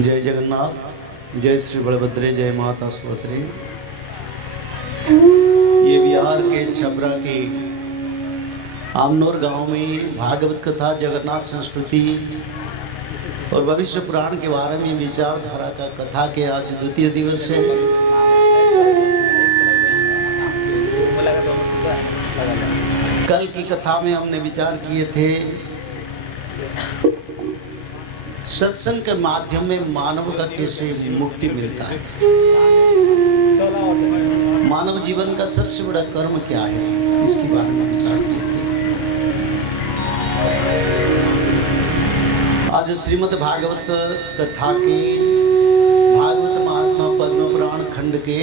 जय जगन्नाथ, जय श्री बलभद्रे, जय माता सुभद्रे। ये बिहार के छबरा के आमनौर गांव में भागवत कथा, जगन्नाथ संस्कृति और भविष्य पुराण के बारे में विचारधारा का कथा के आज द्वितीय दिवस है। कल की कथा में हमने विचार किए थे सत्संग के माध्यम में मानव का कैसे मुक्ति मिलता है, मानव जीवन का सबसे बड़ा कर्म क्या है, इसके बारे में विचार किए थे। आज श्रीमद् भागवत कथा के भागवत महात्मा पद्म पुराण खंड के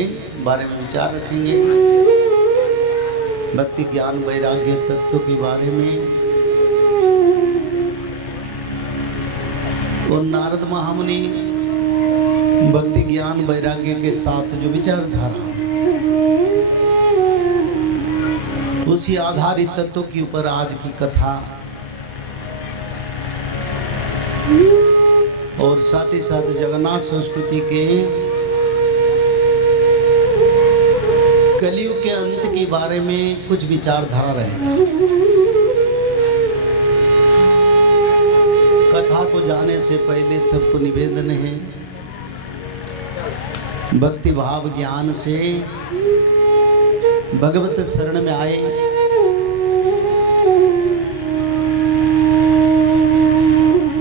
बारे में विचार रखेंगे। भक्ति ज्ञान वैराग्य तत्व के बारे में और नारद महामुनि भक्ति ज्ञान वैराग्य के साथ जो विचारधारा उसी आधारित तत्वों के ऊपर आज की कथा और साथ ही साथ जगन्नाथ संस्कृति के कलयुग के अंत के बारे में कुछ विचारधारा रहेगा। कथा को जाने से पहले सबको निवेदन है, भक्ति भाव ज्ञान से भगवत शरण में आए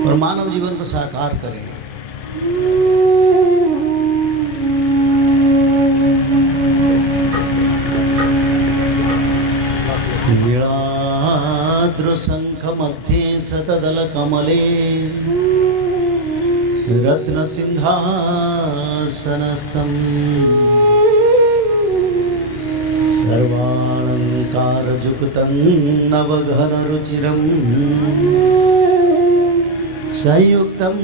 और मानव जीवन को साकार करें। शंख मध्ये शतदल कमले रत्न सिंहासनस्थं सर्वालंकारयुक्तं नवघन रुचिरं संयुक्तं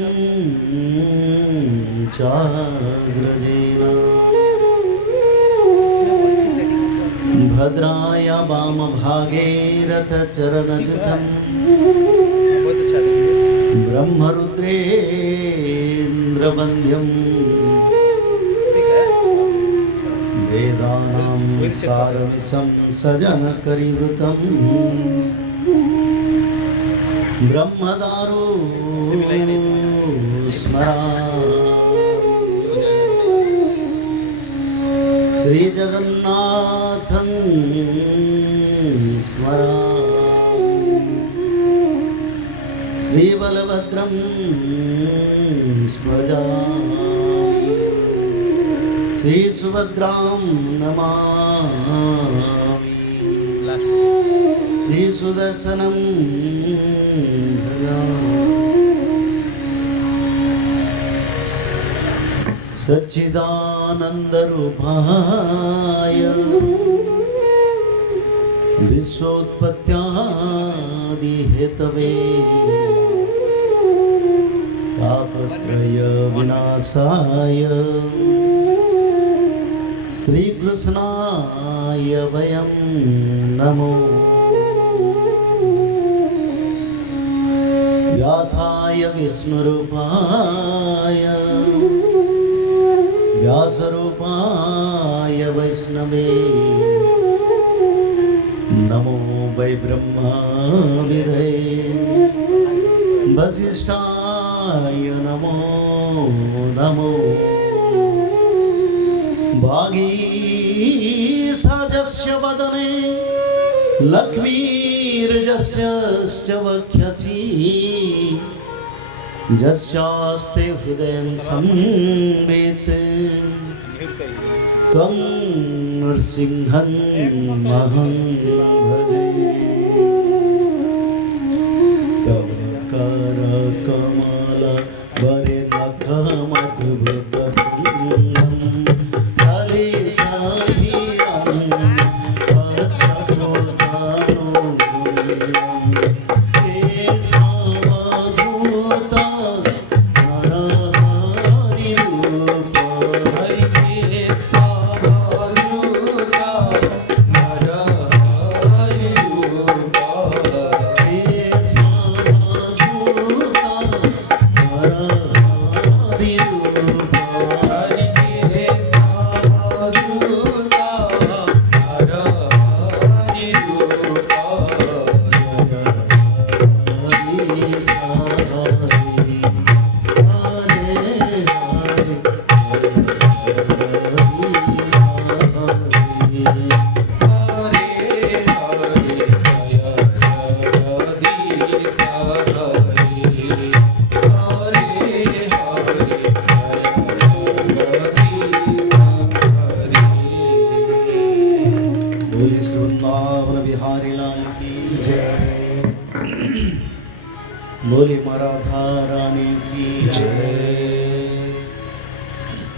चाग्रजेन भद्राय वाम भागे रथचरणयुतं ब्रह्मरुद्रेन्द्रवन्द्यं वेदानां सारमिसं सजनकरिवृतं ब्रह्मदारो स्मरामि। श्री जगन्नाथं स्मरामि, श्री बलभद्रं स्मरामि, श्री सुभद्रां नमामि, श्री सुदर्शनं भजामि। सच्चिदानन्दरूपाय विश्वोत्पत्त्यादिहेतवे तापत्रय विनाशाय श्रीकृष्णाय वयं नमो। व्यासाय विष्णुरूपाय व्यासरूपाय वैष्णवे नमो वै ब्रह्मविदये वसिष्ठाय नमो नमो। भागीसजस्य वदने लक्ष्मीर्जस्य वक्षसि जस्यास्ते हृदयं संवेत् त्वं नृसिंहं महं भजे। तव करकमल वरे नखमद्भुतसिंहं हरे Hare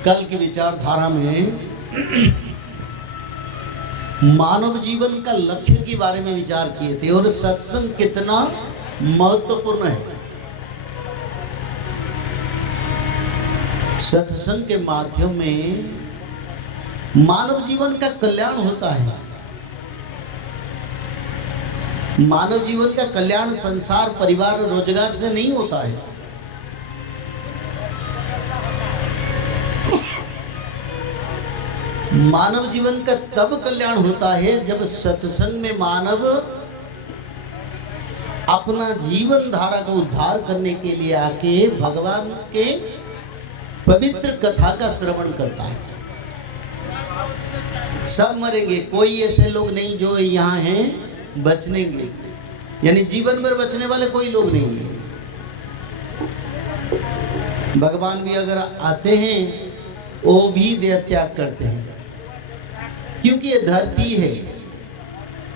कल की विचारधारा में मानव जीवन का लक्ष्य के बारे में विचार किए थे और सत्संग कितना महत्वपूर्ण है। सत्संग के माध्यम में मानव जीवन का कल्याण होता है। मानव जीवन का कल्याण संसार, परिवार और रोजगार से नहीं होता है। मानव जीवन का तब कल्याण होता है जब सत्संग में मानव अपना जीवन धारा को उद्धार करने के लिए आके भगवान के पवित्र कथा का श्रवण करता है। सब मरेंगे, कोई ऐसे लोग नहीं जो यहाँ हैं बचने के लिए, यानी जीवन भर बचने वाले कोई लोग नहीं है। भगवान भी अगर आते हैं वो भी देह त्याग करते हैं, क्योंकि ये धरती है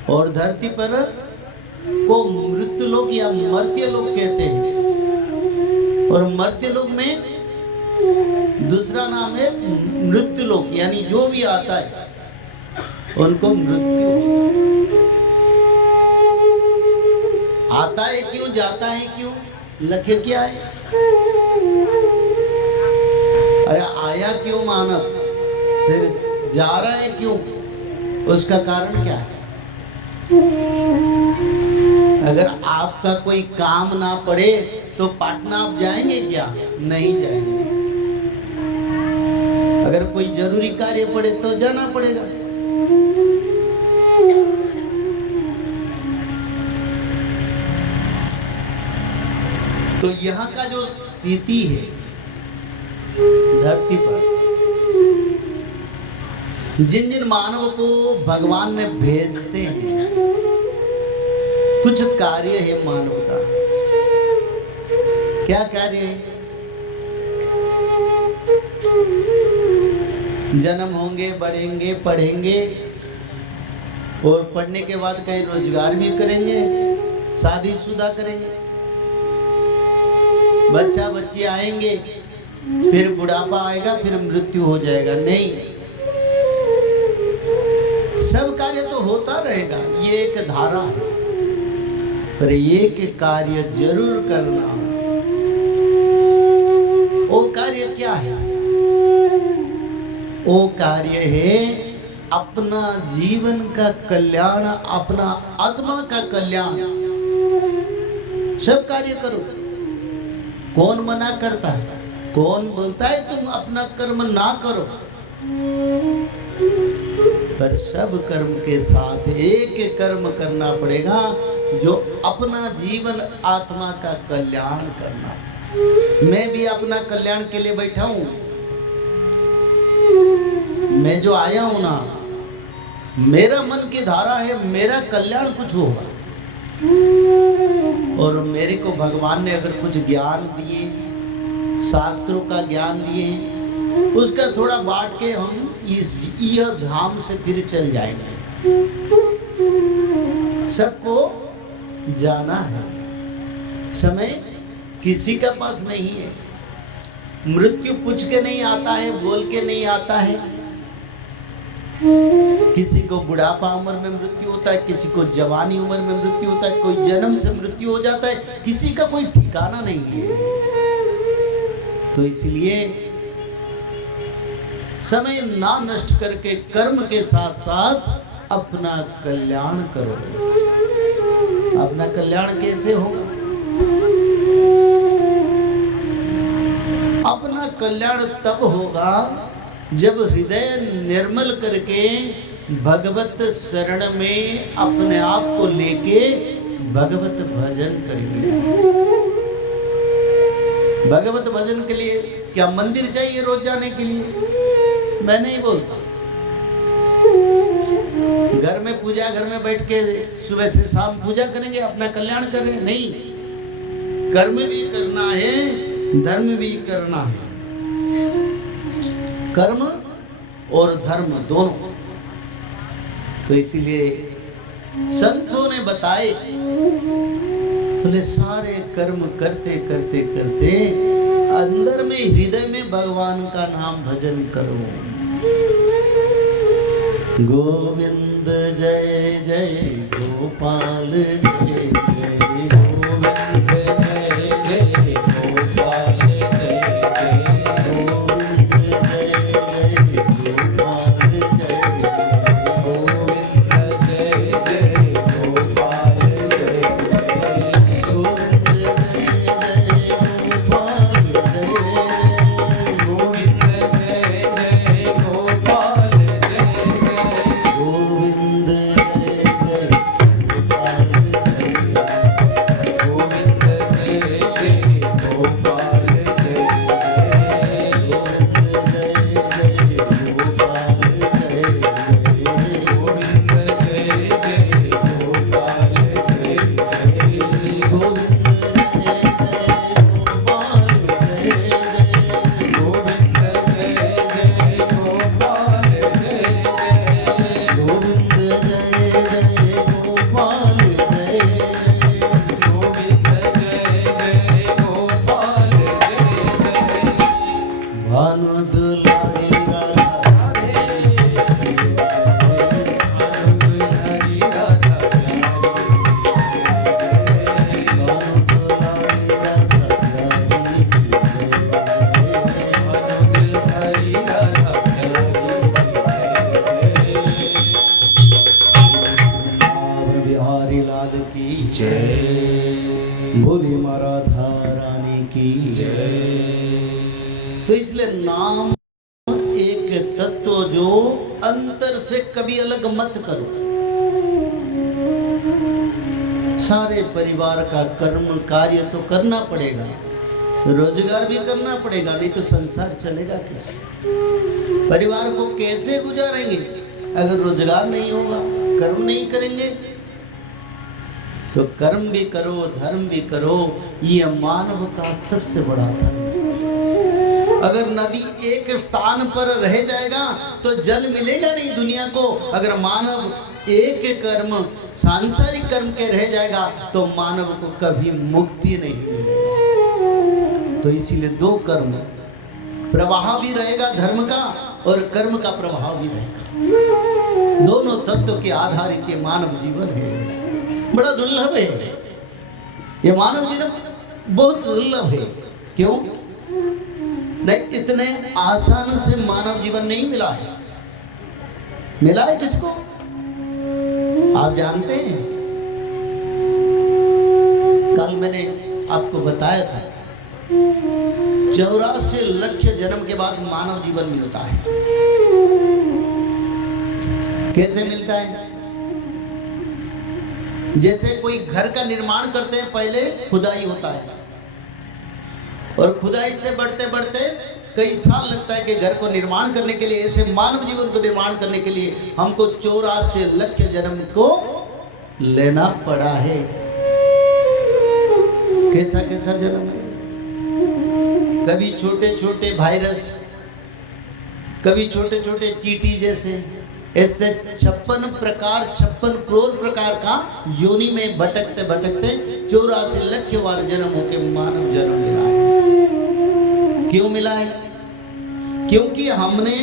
और धरती पर को मृत्यु लोक या मर्त्य लोक कहते हैं। और मर्त्य लोक में दूसरा नाम है मृत्यु लोक, यानी जो भी आता है उनको मृत्यु आता है क्यों, जाता है क्यों, लक्ष्य क्या है? अरे आया क्यों मानव, फिर जा रहा है क्यों, उसका कारण क्या है? अगर आपका कोई काम ना पड़े तो पाटना आप जाएंगे क्या? नहीं जाएंगे। अगर कोई जरूरी कार्य पड़े तो जाना पड़ेगा। तो यहाँ का जो स्थिति है धरती पर, जिन जिन मानव को भगवान ने भेजते हैं, कुछ कार्य है मानव का। क्या कार्य है? जन्म होंगे, बढ़ेंगे, पढ़ेंगे और पढ़ने के बाद कहीं रोजगार भी करेंगे, शादीशुदा करेंगे, बच्चा बच्चे आएंगे, फिर बुढ़ापा आएगा, फिर मृत्यु हो जाएगा। नहीं, सब कार्य तो होता रहेगा, ये एक धारा है, पर एक कार्य जरूर करना। वो कार्य क्या है? वो कार्य है अपना जीवन का कल्याण, अपना आत्मा का कल्याण। सब कार्य करो। कौन मना करता है? कौन बोलता है तुम अपना कर्म ना करो? पर सब कर्म के साथ एक कर्म करना पड़ेगा जो अपना जीवन आत्मा का कल्याण करना। मैं भी अपना कल्याण के लिए बैठा हूं। मैं जो आया हूं ना, मेरा मन की धारा है मेरा कल्याण कुछ होगा। और मेरे को भगवान ने अगर कुछ ज्ञान दिए, शास्त्रों का ज्ञान दिए, उसका थोड़ा बांट के हम यह धाम से फिर चल जाएंगे। सबको जाना है, समय किसी का पास नहीं है। मृत्यु पूछ के नहीं आता है, बोल के नहीं आता है। किसी को बुढ़ापा उम्र में मृत्यु होता है, किसी को जवानी उम्र में मृत्यु होता है, कोई जन्म से मृत्यु हो जाता है, किसी का कोई ठिकाना नहीं है। तो इसलिए समय ना नष्ट करके कर्म के साथ साथ अपना कल्याण करो। अपना कल्याण कैसे होगा? अपना कल्याण तब होगा जब हृदय निर्मल करके भगवत शरण में अपने आप को लेके भगवत भजन करेंगे। भगवत भजन के लिए क्या मंदिर चाहिए रोज जाने के लिए? मैं नहीं बोलता। घर में पूजा, घर में बैठ के सुबह से शाम पूजा करेंगे, अपना कल्याण करेंगे? नहीं, कर्म भी करना है, धर्म भी करना है। कर्म और धर्म दोनों। तो इसीलिए संतों ने बताए, बोले सारे कर्म करते करते करते अंदर में हृदय में भगवान का नाम भजन करो। गोविंद जय जय गोपाल जय जय गोविंद जय जय गोपाल जय जय गोविंद जय जय गोपाल जय जय गोविंद जय जय गोपाल जय जय गोविंद जय जय गोपाल जय गोविंद जय जय गोपाल गोविंद जय जय गोपाल जय गोविंद जय जय गोपाल जय गोविंद जय जय गोपाल जय गोविंद जय जय गोपाल जय गोविंद जय जय गोपाल जय गोविंद जय जय गोपाल जय गोविंद जय जय गोपाल जय गोविंद जय जय गोपाल जय भानु दुलारी राधा राधे भानु दुलारी राधा राधे भानु दुलारी राधा राधे भानु दुलारी राधा राधे बिहारी लाल की जय, बोली माँ राधा रानी की जय। तो इसलिए नाम एक तत्व जो अंतर से कभी अलग मत करो। सारे परिवार का कर्म कार्य तो करना पड़ेगा, रोजगार भी करना पड़ेगा, नहीं तो संसार चलेगा कैसे? परिवार को कैसे गुजारेंगे अगर रोजगार नहीं होगा, कर्म नहीं करेंगे? तो कर्म भी करो, धर्म भी करो, ये मानव का सबसे बड़ा धर्म है। अगर नदी एक स्थान पर रह जाएगा तो जल मिलेगा नहीं दुनिया को। अगर मानव एक कर्म सांसारिक कर्म के रह जाएगा तो मानव को कभी मुक्ति नहीं मिलेगा। तो इसीलिए दो कर्म, प्रवाह भी रहेगा धर्म का और कर्म का प्रभाव भी रहेगा। दोनों तत्व के आधारित ये मानव जीवन है। बड़ा दुर्लभ है ये मानव जीवन, बहुत दुर्लभ है। क्यों? नहीं, इतने आसान से मानव जीवन नहीं मिला है। मिला है किसको आप जानते हैं? कल मैंने आपको बताया था 84 लाख जन्म के बाद मानव जीवन मिलता है। कैसे मिलता है? जैसे कोई घर का निर्माण करते हैं, पहले खुदाई होता है और खुदाई से बढ़ते बढ़ते कई साल लगता है कि घर को निर्माण करने के लिए। ऐसे मानव जीवन को निर्माण करने के लिए हमको 84 लाख जन्म को लेना पड़ा है। कैसा कैसा जन्म है? कभी छोटे छोटे वायरस, कभी छोटे छोटे चींटी जैसे, ऐसे 56 प्रकार 56 करोड़ प्रकार का योनि में भटकते भटकते 84 लाख बार जन्म होके मानव जन्म मिला है। क्यों मिला है? क्योंकि हमने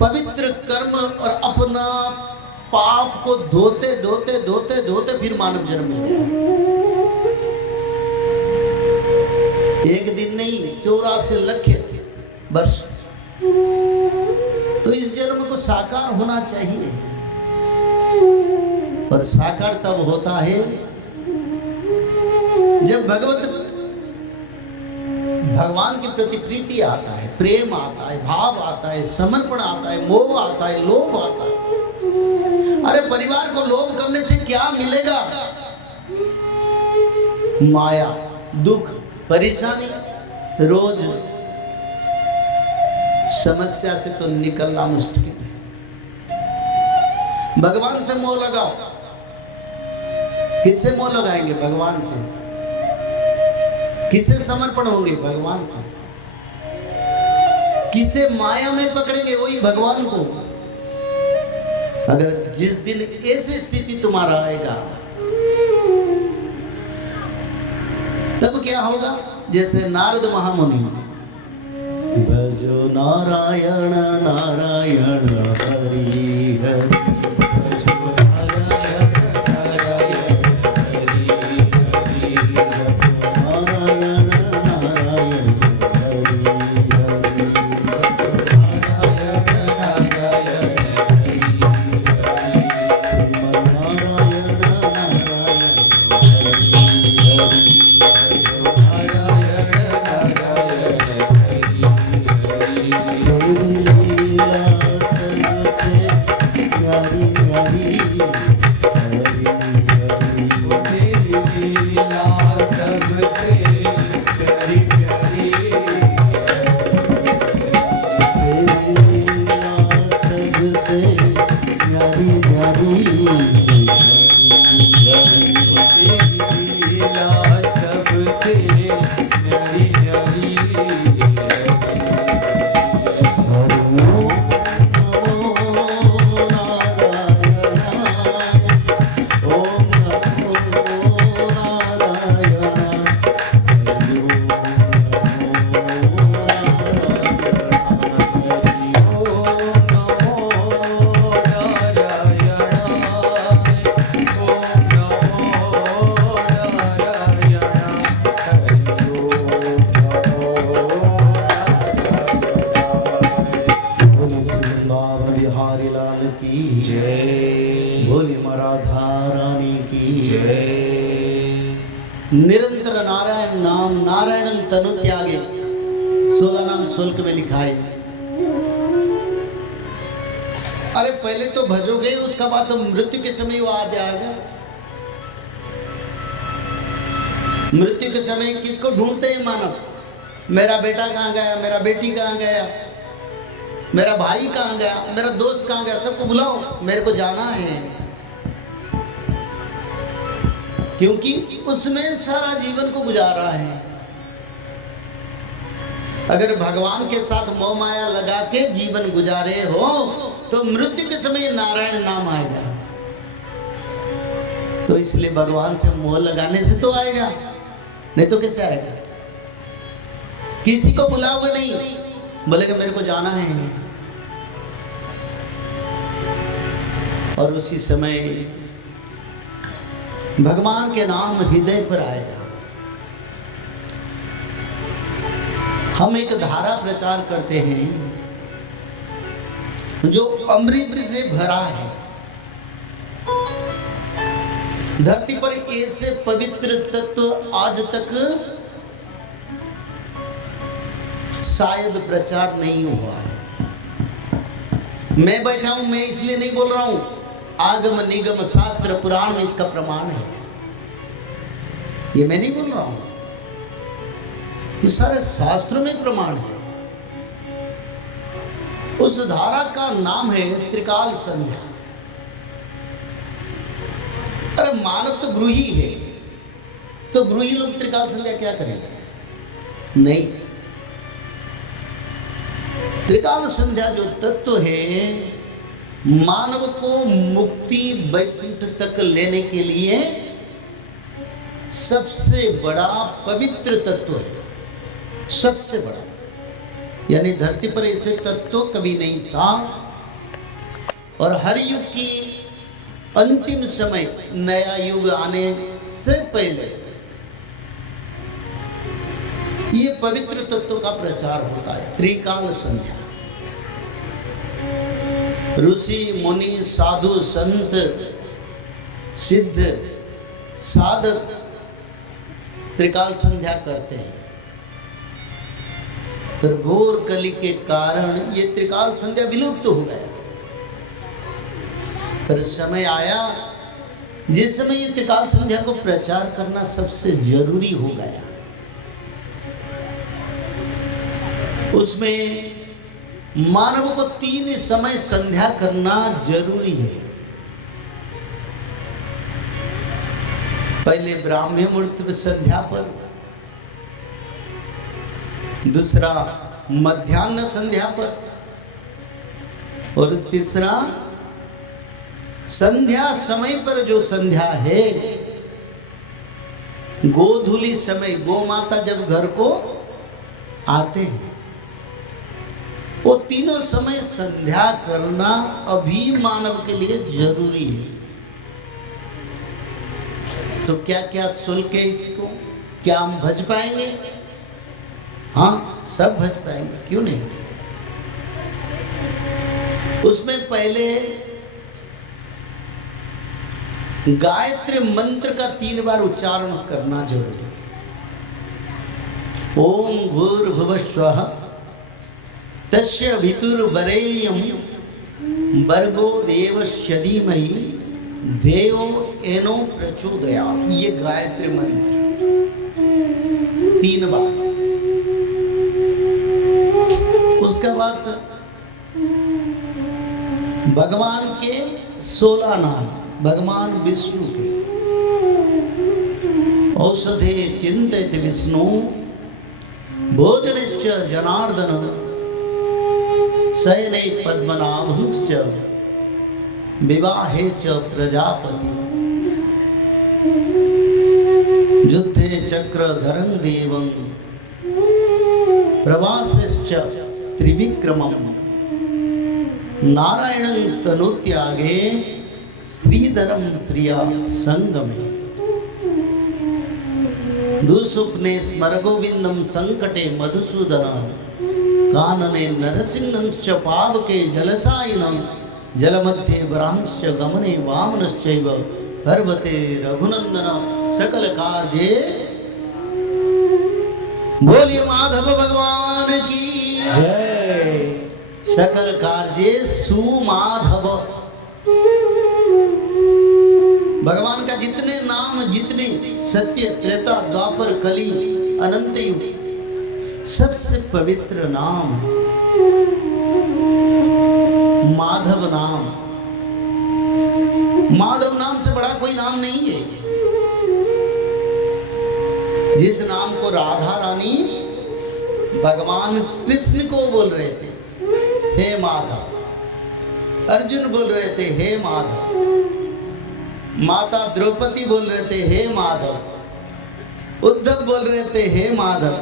पवित्र कर्म और अपना पाप को धोते धोते धोते धोते फिर मानव जन्म मिल गया। एक दिन नहीं, 84 लाख वर्ष। तो इस जन्म को साकार होना चाहिए। और साकार तब होता है जब भगवान के प्रति प्रीति आता है, प्रेम आता है, भाव आता है, समर्पण आता है, मोह आता है, लोभ आता है। अरे परिवार को लोभ करने से क्या मिलेगा? माया, दुख, परेशानी, रोज समस्या से तो निकलना मुश्किल है। भगवान से मोह लगाओ। किससे मोह लगाएंगे? भगवान से। किसे समर्पण होंगे? भगवान से। किसे माया में पकड़ेंगे? वही भगवान को। अगर जिस दिन ऐसी स्थिति तुम्हारा आएगा तब क्या होगा? जैसे नारद महामुनि, भजो नारायण नारायण हरि हरि, भजो नारायण नारायण हरि हरि, नारायण नारायण हरि हरि, नारायण नारायण हरि हरि, नारायण नारायण निरंतर नारायण नाम नारायण तनु त्यागे 16 नाम शुल्क में लिखा है। अरे पहले तो भजोगे, उसका बाद तो मृत्यु के समय वो आ जाएगा। मृत्यु के समय किसको ढूंढते हैं मानव? मेरा बेटा कहाँ गया, मेरा बेटी कहाँ गया, मेरा भाई कहाँ गया, मेरा दोस्त कहाँ गया, सबको बुलाओ, मेरे को जाना है। क्योंकि उसमें सारा जीवन को गुजारा है। अगर भगवान के साथ मोह माया लगा के जीवन गुजारे हो तो मृत्यु के समय नारायण नाम आएगा। तो इसलिए भगवान से मोह लगाने से तो आएगा, नहीं तो कैसे आएगा? किसी को बुलाओगे नहीं, बोलेगा मेरे को जाना है। और उसी समय भगवान के नाम हृदय पर आएगा। हम एक धारा प्रचार करते हैं जो अमृत से भरा है। धरती पर ऐसे पवित्र तत्व आज तक शायद प्रचार नहीं हुआ है। मैं बैठा हूं, मैं इसलिए नहीं बोल रहा हूं, आगम निगम शास्त्र पुराण में इसका प्रमाण है। ये मैं नहीं बोल रहा हूं, ये सारे शास्त्रों में प्रमाण है। उस धारा का नाम है त्रिकाल संध्या। अरे मानव तो गृही है, तो गृही लोग त्रिकाल संध्या क्या करेंगे? नहीं, त्रिकाल संध्या जो तत्व है मानव को मुक्ति वैकुंठ तक लेने के लिए सबसे बड़ा पवित्र तत्व है, सबसे बड़ा। यानी धरती पर ऐसे तत्व कभी नहीं था। और हर युग की अंतिम समय, नया युग आने से पहले ये पवित्र तत्व का प्रचार होता है। त्रिकाल संध्या, ऋषि मुनि साधु संत सिद्ध साधक त्रिकाल संध्या करते हैं। पर घोर कली के कारण ये त्रिकाल संध्या विलुप्त हो गया। पर समय आया जिस समय ये त्रिकाल संध्या को प्रचार करना सबसे जरूरी हो गया। उसमें मानव को 3 समय संध्या करना जरूरी है। पहले ब्राह्मी मुहूर्त संध्या पर, दूसरा मध्याह्न संध्या पर, और तीसरा संध्या समय पर जो संध्या है गोधूली समय गो माता जब घर को आते हैं, वो तीनों समय संध्या करना अभी मानव के लिए जरूरी है। तो क्या क्या शुल्क है इसको? क्या हम भज पाएंगे? हाँ, सब भज पाएंगे, क्यों नहीं। उसमें पहले गायत्री मंत्र का 3 बार उच्चारण करना जरूरी है। ओम भूर्भुवः स्वः तस्य वितुर्वरेण्यं भर्गो देवस्य धीमहि देवो येनो प्रचोदयात्। ये गायत्री मंत्र 3 बार। उसके बाद भगवान के 16 नाम, भगवान विष्णु के। औषधे चिंतित विष्णु भोजनश्च जनार्दन शयने पद्मनाभंश्च विवाहे च प्रजापति युद्धे चक्रधरं देवं प्रवासश्च त्रिविक्रमं नारायणं तनुत्यागे श्रीधरम प्रिया संगमे दुःस्वप्ने स्मरगोविंदम संकटे मधुसूदन कानने नरसिंहंश्च पावके जलसायिनं जलमध्ये वरांश्च गमने वामनश्चैव पर्वते रघुनंदन सकल कार्ये। बोलिए माधव भगवान की जय। सकल कार्ये सुमाधव। भगवान का जितने नाम, जितने सत्य, त्रेता, द्वापर, कली, अनंत युग, सबसे पवित्र नाम माधव नाम। माधव नाम से बड़ा कोई नाम नहीं है। जिस नाम को राधा रानी भगवान कृष्ण को बोल रहे थे, हे माधव। अर्जुन बोल रहे थे, हे माधव। माता द्रौपदी बोल रहे थे, हे माधव। उद्धव बोल रहे थे, हे माधव।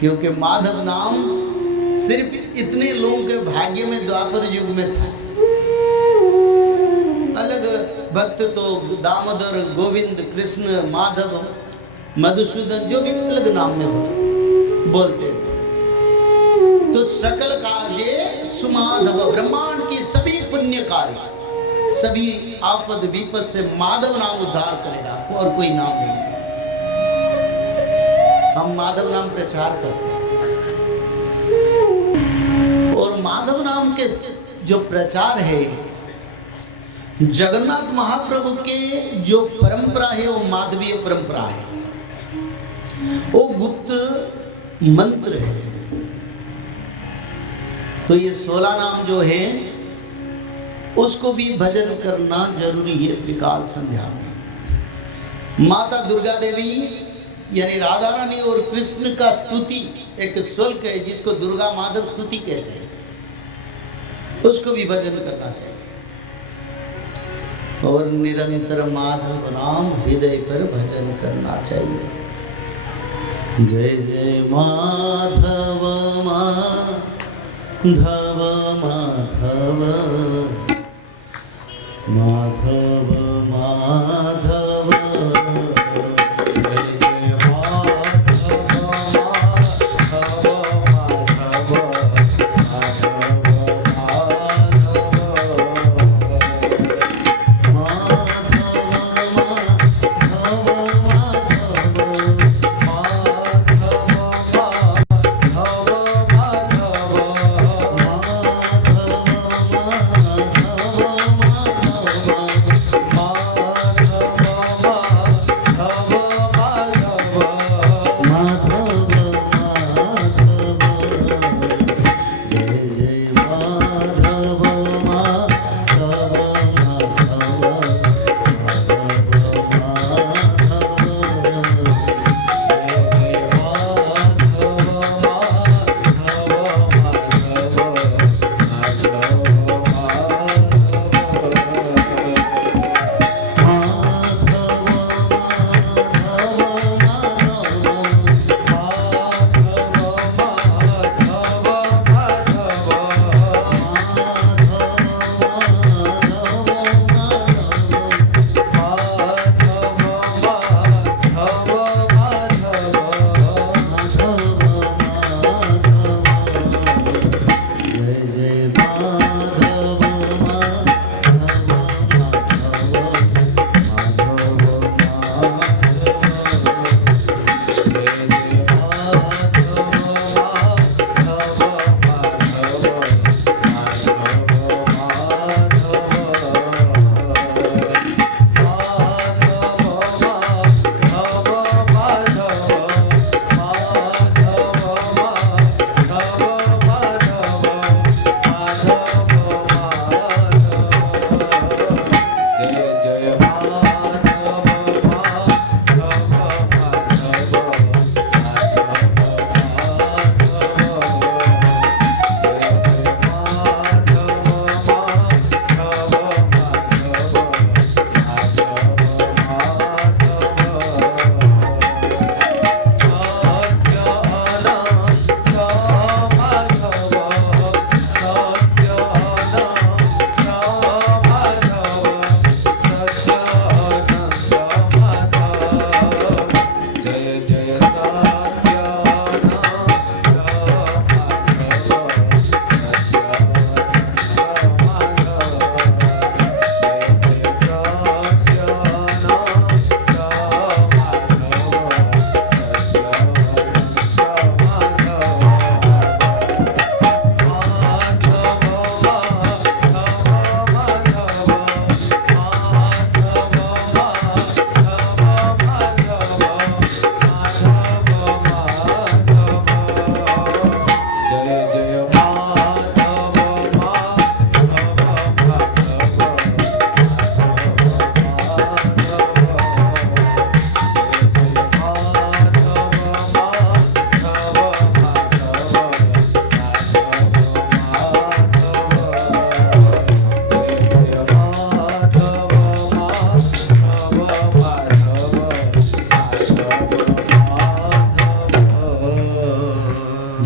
क्योंकि माधव नाम सिर्फ इतने लोगों के भाग्य में द्वापर युग में था। अलग भक्त तो दामोदर, गोविंद, कृष्ण, माधव, मधुसूदन, जो भी अलग नाम में बोलते थे। तो सकल कार्य सुमाधव। ब्रह्मांड की सभी पुण्य कार्य, सभी आपद विपद से माधव नाम उद्धार करेगा, और कोई नाम नहीं है। हम माधव नाम प्रचार करते हैं, और माधव नाम के जो प्रचार है, जगन्नाथ महाप्रभु के जो परंपरा है वो माधवीय परंपरा है। वो गुप्त मंत्र है। तो ये 16 नाम जो है उसको भी भजन करना जरूरी है त्रिकाल संध्या में। माता दुर्गा देवी यानी राधा रानी और कृष्ण का स्तुति एक श्लोक है जिसको दुर्गा माधव स्तुति कहते हैं, उसको भी भजन करना चाहिए। और निरंतर माधव नाम हृदय पर भजन करना चाहिए। जय जय माधव माधव माधव माधव माधव।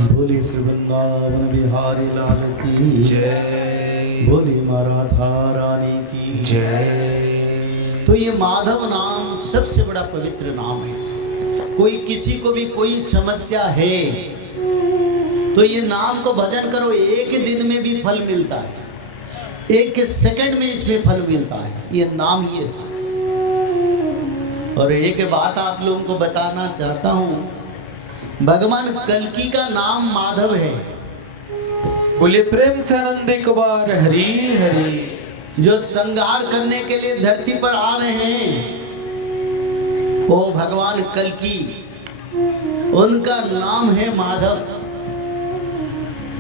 बोले श्री वृंदावन बिहारी लाल की जय। बोले माँ राधा रानी की जय। तो ये माधव नाम सबसे बड़ा पवित्र नाम है। कोई किसी को भी कोई समस्या है तो ये नाम को भजन करो, एक दिन में भी फल मिलता है, एक सेकंड में इसमें फल मिलता है। ये नाम ही ऐसा। और एक बात आप लोगों को बताना चाहता हूँ, भगवान कल्कि का नाम माधव है। बोले प्रेम से आनंद एक बार हरि हरि। जो संहार करने के लिए धरती पर आ रहे हैं वो भगवान कल्कि, उनका नाम है माधव।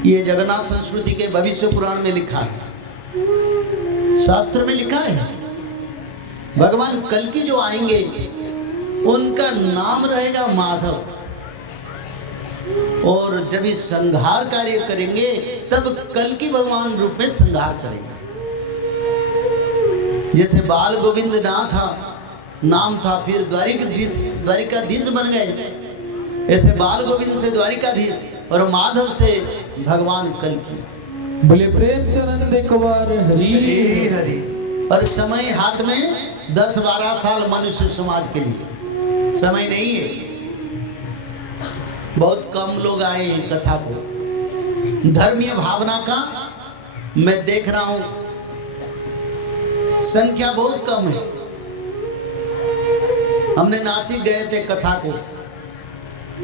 ये जगन्नाथ संस्कृति के भविष्य पुराण में लिखा है, शास्त्र में लिखा है। भगवान कल्कि जो आएंगे उनका नाम रहेगा माधव। और जब इस संहार कार्य करेंगे तब कल्कि भगवान रूप में संहार करेंगे। जैसे बाल गोविंद नाम था, फिर द्वारिकाधीश बन गए। ऐसे बाल गोविंद से द्वारिकाधीश और माधव से भगवान कल्कि। बोले प्रेम से आनंद एक बार हरि हरि। और समय हाथ में 10-12 साल मनुष्य समाज के लिए समय नहीं है। बहुत कम लोग आए हैं कथा को। धर्मीय भावना का मैं देख रहा हूं संख्या बहुत कम है। हमने नासिक गए थे कथा को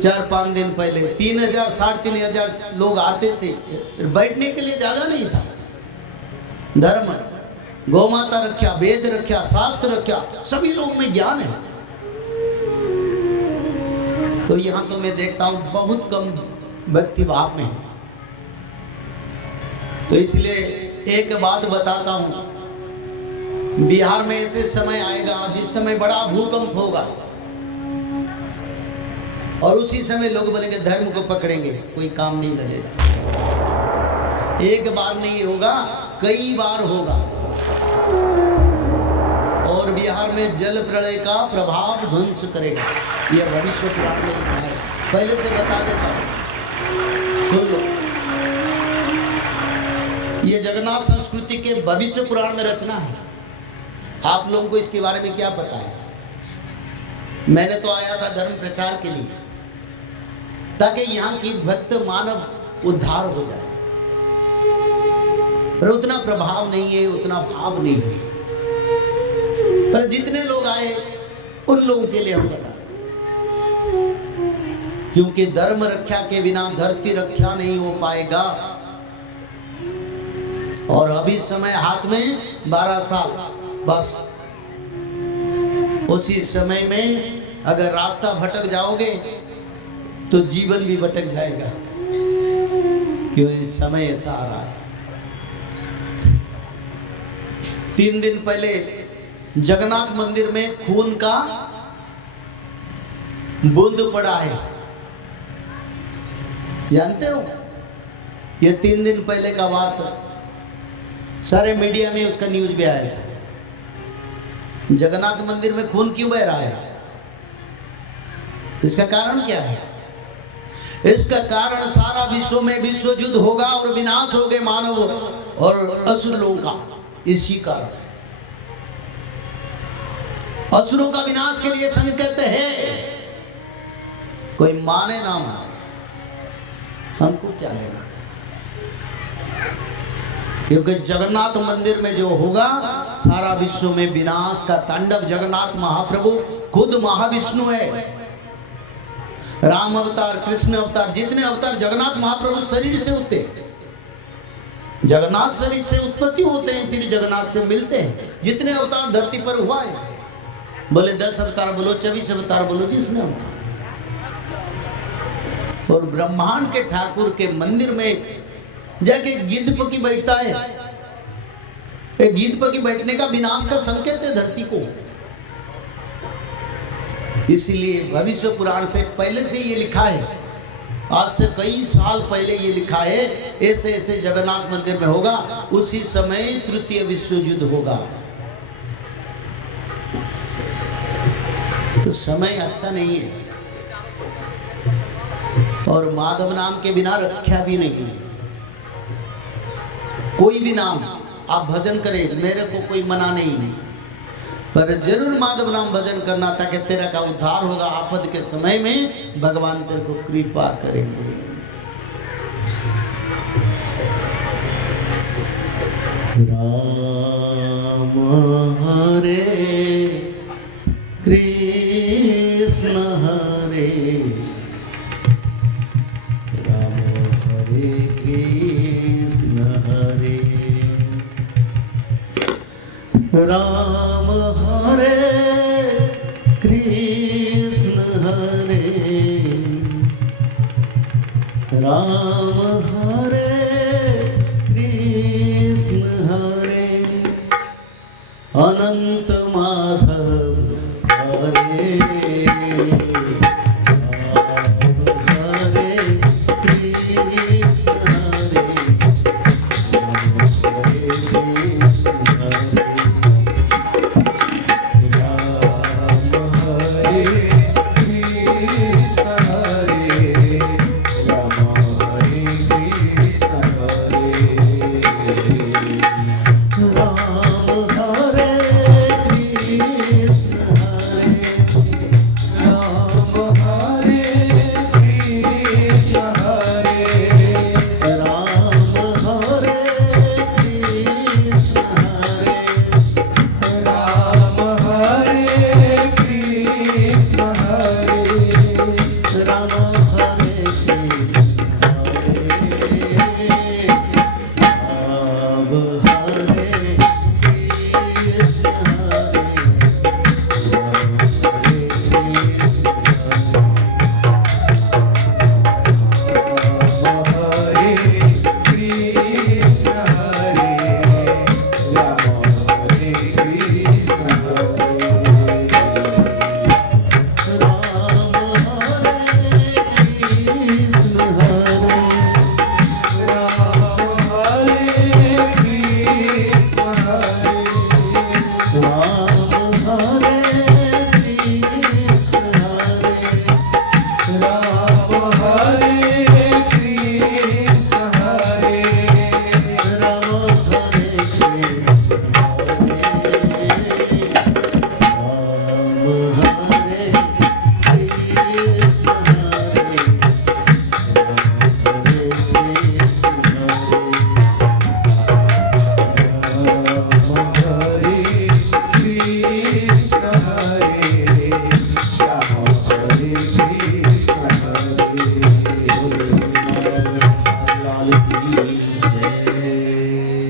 4-5 दिन पहले, 3000 3,500 लोग आते थे। बैठने के लिए जगह नहीं था। धर्म, गौ माता रक्षा, वेद रक्षा, शास्त्र रक्षा, सभी लोगों में ज्ञान है। तो यहाँ तो मैं देखता हूँ बहुत कम व्यक्ति भाव में है। तो इसलिए एक बात बताता हूँ, बिहार में ऐसे समय आएगा जिस समय बड़ा भूकंप होगा और उसी समय लोग बोलेंगे धर्म को पकड़ेंगे, कोई काम नहीं लगेगा। एक बार नहीं होगा, कई बार होगा। और बिहार में जल प्रलय का प्रभाव ध्वंस करेगा। यह भविष्य पुराण में लिखा है। पहले से बता देता हूं, सुन लो। ये जगन्नाथ संस्कृति के भविष्य पुराण में रचना है। आप लोगों को इसके बारे में क्या पता है? मैंने तो आया था धर्म प्रचार के लिए, ताकि यहाँ की भक्त मानव उद्धार हो जाए। पर उतना प्रभाव नहीं है, उतना भाव नहीं है। पर जितने लोग आए उन लोगों के लिए हम बता, क्योंकि धर्म रक्षा के बिना धरती रक्षा नहीं हो पाएगा। और अभी समय हाथ में 12 साल बस। उसी समय में अगर रास्ता भटक जाओगे तो जीवन भी भटक जाएगा, क्यों इस समय ऐसा आ रहा है। 3 दिन पहले जगन्नाथ मंदिर में खून का बूंद पड़ा है, जानते हो? ये 3 दिन पहले का बात, सारे मीडिया में उसका न्यूज भी आया है। जगन्नाथ मंदिर में खून क्यों बह रहा है? इसका कारण क्या है? इसका कारण सारा विश्व में विश्व युद्ध होगा और विनाश होगे मानव और असुर लोगों का। इसी कारण असुरों का विनाश के लिए संकेत है। कोई माने ना माने, हमको क्या लेना? क्योंकि जगन्नाथ मंदिर में जो होगा सारा विश्व में विनाश का तांडव। जगन्नाथ महाप्रभु खुद महाविष्णु है। राम अवतार, कृष्ण अवतार, जितने अवतार जगन्नाथ महाप्रभु शरीर से होते हैं। जगन्नाथ शरीर से उत्पत्ति होते हैं, फिर जगन्नाथ से मिलते हैं। जितने अवतार धरती पर हुआ है, बोले 10 अवतार बोलो, 24 अवतार बोलो, जिसने अवतार। और ब्रह्मांड के ठाकुर के मंदिर में जाके गिद्ध पकी बैठता है। गिद्ध पकी बैठने का विनाश का संकेत है धरती को। इसलिए भविष्य पुराण से पहले से ये लिखा है, आज से कई साल पहले ये लिखा है, ऐसे ऐसे जगन्नाथ मंदिर में होगा, उसी समय तृतीय विश्व युद्ध होगा। तो समय अच्छा नहीं है। और माधव नाम के बिना रक्षा भी नहीं। कोई भी नाम आप भजन करें, मेरे को कोई मना नहीं, पर जरूर माधव नाम भजन करना, ताकि तेरा का उद्धार होगा। आफत के समय में भगवान तेरे को कृपा करेंगे। राम हरे कृष्ण हरे राम हरे कृष्ण हरे राम हरे कृष्ण हरे राम हरे कृष्ण हरे अनंत माधव हरे हरे कृष्ण हरे कृष्ण हरे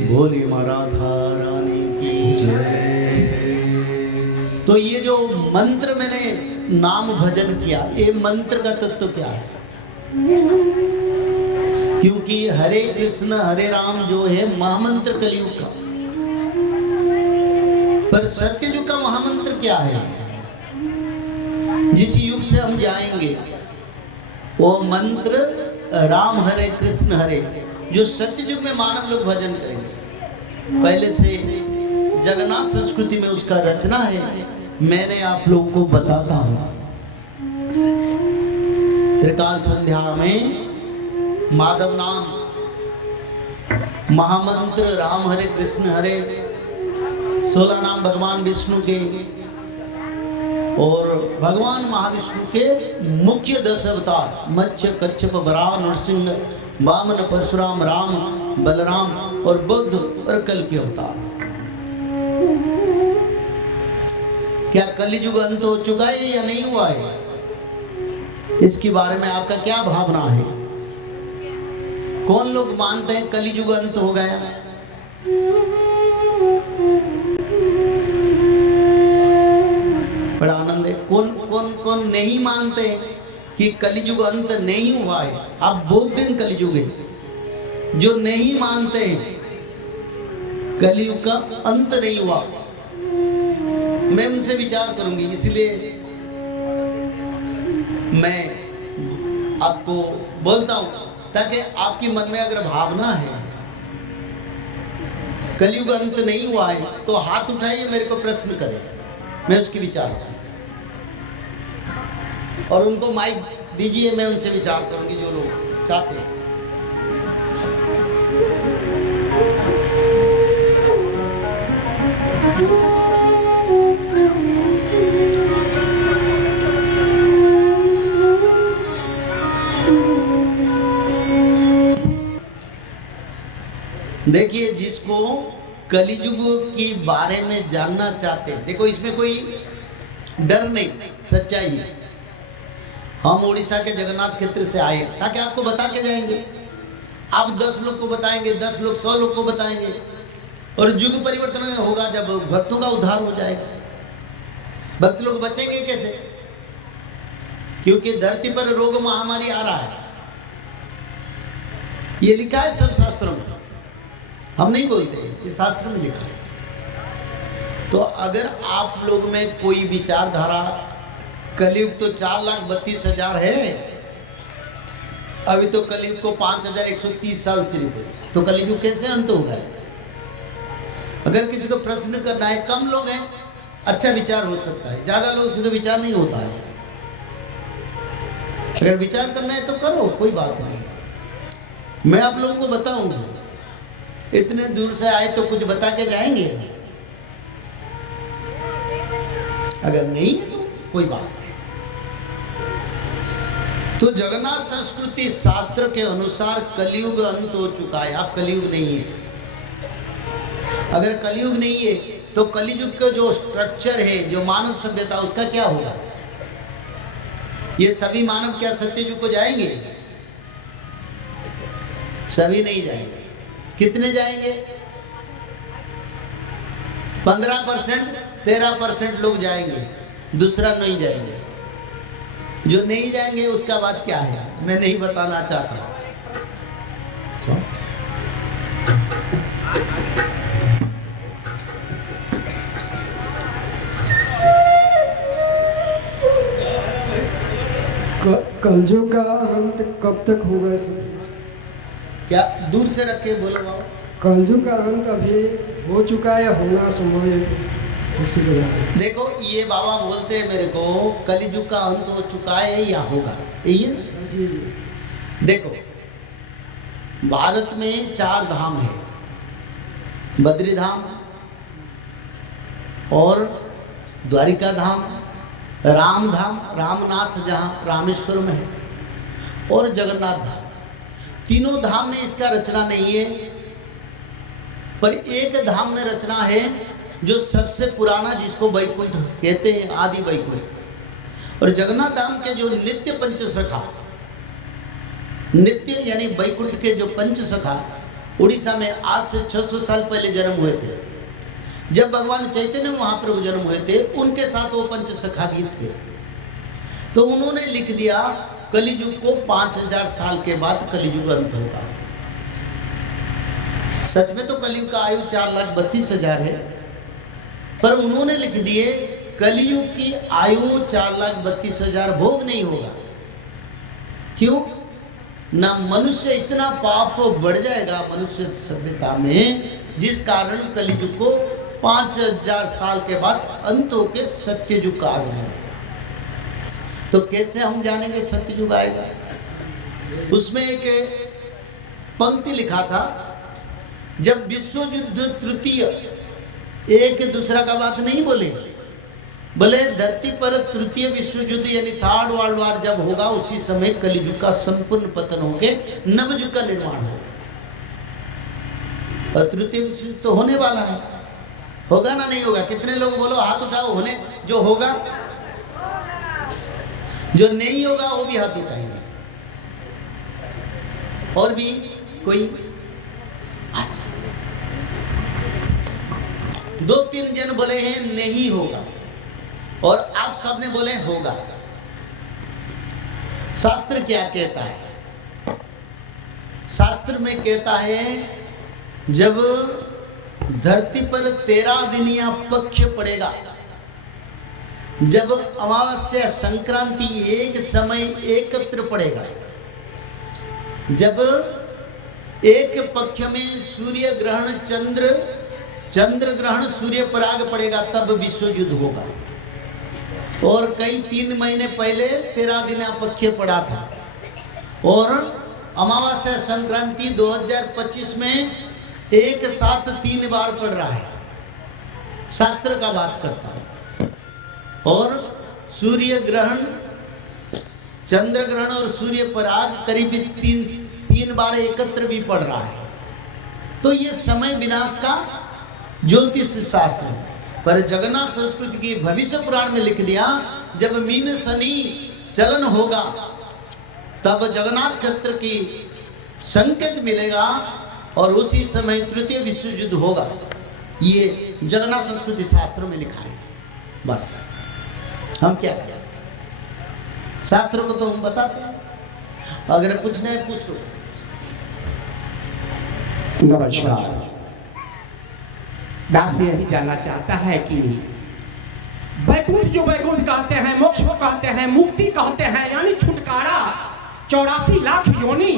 बोली माँ राधा रानी की जय। तो ये जो मंत्र मैंने नाम भजन किया, ये मंत्र का तत्व क्या है? क्योंकि हरे कृष्ण हरे राम जो है महामंत्र कलयुग का, पर सत्ययुग का महामंत्र क्या है? जिस युग से हम जाएंगे वो मंत्र राम हरे कृष्ण हरे, जो सत्ययुग में मानव लोग भजन करेंगे। पहले से जगन्नाथ संस्कृति में उसका रचना है, मैंने आप लोगों को बताता हूं। त्रिकाल संध्या में माधव नाम महामंत्र राम हरे कृष्ण हरे, 16 नाम भगवान विष्णु के और भगवान महाविष्णु के मुख्य 10 अवतार मत्स्य कच्छप वराह नरसिंह वामन परशुराम राम बलराम और बुद्ध और कल के अवतार। क्या कलियुग अंत हो चुका है या नहीं हुआ है? इसके बारे में आपका क्या भावना है? कौन लोग मानते हैं कलियुग अंत हो गया? बड़ा आनंद है। कौन कौन कौन नहीं मानते कि कलियुग अंत नहीं हुआ है? अब बहुत दिन कलियुग है। जो नहीं मानते कलियुग का अंत नहीं हुआ, मैं उनसे विचार करूंगी। इसलिए मैं आपको बोलता हूं, ताकि आपके मन में अगर भावना है कलियुग अंत नहीं हुआ है तो हाथ उठाइए, मेरे को प्रश्न करें, मैं उसकी विचार और उनको माइक दीजिए, मैं उनसे विचार करूंगी जो लोग चाहते हैं। देखिए, जिसको कलियुग के बारे में जानना चाहते हैं, देखो इसमें कोई डर नहीं, सच्चाई है। हम उड़ीसा के जगन्नाथ क्षेत्र से आए ताकि आपको बता के जाएंगे। आप 10 लोग को बताएंगे, 10 लोग 100 लोग को बताएंगे, और युग परिवर्तन होगा जब भक्तों का उद्धार हो जाएगा। भक्त लोग बचेंगे कैसे? क्योंकि धरती पर रोग महामारी आ रहा है, ये लिखा है सब शास्त्रों में, हम नहीं बोलते, ये शास्त्र में लिखा है। तो अगर आप लोग में कोई विचारधारा, कलयुग तो 4,32,000 है, अभी तो कलयुग को 5,130 साल सिर्फ है, तो कलयुग कैसे अंत होगा? अगर किसी को प्रश्न करना है, कम लोग हैं, अच्छा विचार हो सकता है, ज्यादा लोग से तो विचार नहीं होता है। अगर विचार करना है तो करो, कोई बात नहीं, मैं आप लोगों को बताऊंगा। इतने दूर से आए तो कुछ बता के जाएंगे, अगर नहीं है तो कोई बात नहीं। तो जगन्नाथ संस्कृति शास्त्र के अनुसार कलयुग अंत हो चुका है, अब कलयुग नहीं है। अगर कलयुग नहीं है तो कलयुग का जो स्ट्रक्चर है, जो मानव सभ्यता, उसका क्या होगा? ये सभी मानव क्या सत्ययुग को जाएंगे? सभी नहीं जाएंगे। कितने जाएंगे? 15%, 13% लोग जाएंगे, दूसरा नहीं जाएंगे। जो नहीं जाएंगे उसका बात क्या है, मैं नहीं बताना चाहता। कलयुग का अंत कब तक होगा? इसमें क्या दूर से रखे बोलो बाबा? कलयुग का अंत अभी हो चुका है, होना संभव है। देखो, ये बाबा बोलते हैं मेरे को, कलयुग का अंत हो चुका है या होगा, यही है ना? जी जी। देखो, भारत में 4 धाम है, बद्री धाम और द्वारिका धाम, राम धाम, रामनाथ जहाँ रामेश्वरम है, और जगन्नाथ धाम। तीनों धाम में इसका रचना नहीं है, पर एक धाम में रचना है जो सबसे पुराना, जिसको वैकुंठ कहते हैं, आदि वैकुंठ। और जगन्नाथ धाम के जो नित्य पंचसखा, नित्य यानी वैकुंठ के जो पंचसखा उड़ीसा में आज से 600 साल पहले जन्म हुए थे। जब भगवान चैतन्य महाप्रभु जन्म हुए थे, उनके साथ वो पंचसखा भी थे। तो उन्होंने लिख दिया कलियुग को 5000 साल के बाद कलियुग अंत होगा। सच में तो कलियुग का आयु 4,32,000 है, पर उन्होंने लिख दिए कलियुग की आयु 4,32,000 भोग नहीं होगा। क्यों? ना मनुष्य इतना पाप बढ़ जाएगा मनुष्य सभ्यता में, जिस कारण कलियुग को 5000 साल के बाद अंत होके सत्ययुग का आगमन होगा। तो कैसे हम जानेंगे सत्ययुग आएगा? उसमें एक पंक्ति लिखा था, जब विश्व युद्ध तृतीय, एक दूसरा का बात नहीं बोले, बोले धरती पर तृतीय विश्व युद्ध यानी थर्ड वर्ल्ड वॉर जब होगा, उसी समय कलियुग का संपूर्ण पतन होके नवयुग का निर्माण होगा। और तृतीय विश्व युद्ध तो होने वाला है, होगा ना? नहीं होगा? कितने लोग बोलो, हाथ उठाओ। होने जो होगा, जो नहीं होगा वो भी हाथ उठाएंगे। और भी कोई? अच्छा, 2-3 जन बोले हैं नहीं होगा, और आप सबने बोले होगा। शास्त्र क्या कहता है? शास्त्र में कहता है, जब धरती पर 13 दिन या पक्ष पड़ेगा, जब अमावस्या संक्रांति एक समय एकत्र पड़ेगा, जब एक पक्ष में सूर्य ग्रहण चंद्र ग्रहण सूर्य पराग पड़ेगा, तब विश्व युद्ध होगा। और कई 3 महीने पहले 13 दिन अपक्ष पड़ा था और अमावस्या संक्रांति 2025 में एक साथ 3 बार पड़ रहा है। शास्त्र का बात करता हूँ। और सूर्य ग्रहण, चंद्र ग्रहण और सूर्य पराग करीब 3 बार एकत्र भी पड़ रहा है। तो ये समय विनाश का ज्योतिष शास्त्र है। पर जगन्नाथ संस्कृति की भविष्य पुराण में लिख दिया, जब मीन शनि चलन होगा तब जगन्नाथ क्षेत्र की संकेत मिलेगा और उसी समय तृतीय विश्व युद्ध होगा। ये जगन्नाथ संस्कृति शास्त्र में लिखा है। बस हम क्या करें, शास्त्र को तो हम बताते हैं, अगर पूछना है पूछो। नमस्कार। दास यही जानना चाहता है कि वैकुंठ जो वैकुंठ कहते हैं, मोक्ष को कहते हैं, मुक्ति कहते हैं, यानी छुटकारा, 84 लाख योनि,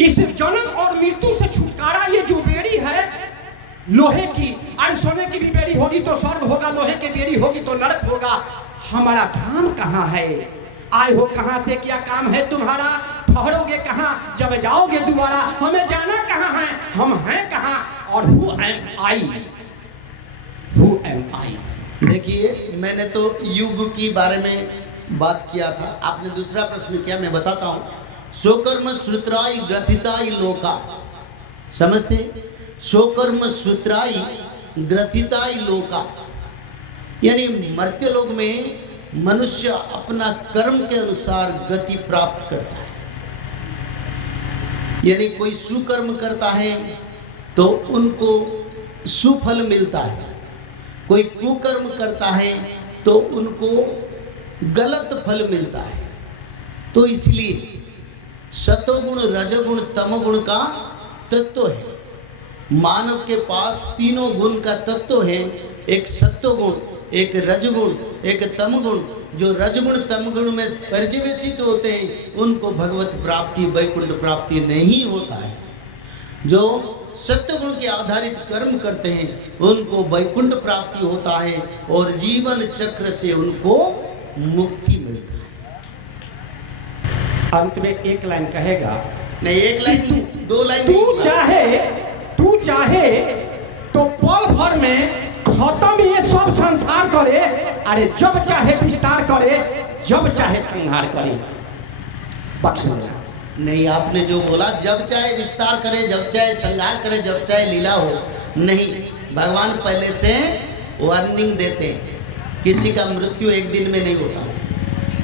इस जन्म और मृत्यु से छुटकारा, ये जो बेड़ी है लोहे की, अरे सोने की भी बेड़ी होगी तो स्वर्ग होगा, लोहे की बेड़ी होगी तो नरक होगा। हमारा धाम कहाँ है? आए हो कहाँ से, क्या काम है तुम्हारा, ठहरोगे कहाँ, जब जाओगे दोबारा, हमें जाना कहाँ है, हम हैं कहाँ, और who am I, who am I. देखिए, मैंने तो युग की बारे में बात किया था, आपने दूसरा प्रश्न किया, मैं बताता हूँ। सोकर्म सूत्राई ग्रथिताई लोका, समझते? सोकर्म सूत्राई ग्रथिताई लोका, यानी मर्त्य लोक में मनुष्य अपना कर्म के अनुसार गति प्राप्त करता है। यानी कोई सुकर्म करता है तो उनको सुफल मिलता है, कोई कुकर्म करता है तो उनको गलत फल मिलता है। तो इसलिए सतोगुण, रजगुण, तमोगुण का तत्व है। मानव के पास तीनों गुण का तत्व है, एक सत्वगुण, एक रजगुण, एक तमगुण। जो रजगुण तमगुण में पर्यवेसित होते हैं उनको भगवत प्राप्ति, वैकुंठ प्राप्ति नहीं होता है। जो सत्वगुण के आधारित कर्म करते हैं उनको वैकुंठ प्राप्ति होता है और जीवन चक्र से उनको मुक्ति मिलता है। अंत में एक लाइन कहेगा, नहीं एक लाइन, 2 लाइन। तू चाहे तो पल भर में खत्म ये सब संसार करे, अरे जब चाहे विस्तार करे, जब चाहे संहार करे। बख्श नहीं, आपने जो बोला जब चाहे विस्तार करे, जब चाहे संहार करे, जब चाहे लीला हो, नहीं। भगवान पहले से वार्निंग देते हैं, किसी का मृत्यु एक दिन में नहीं होता।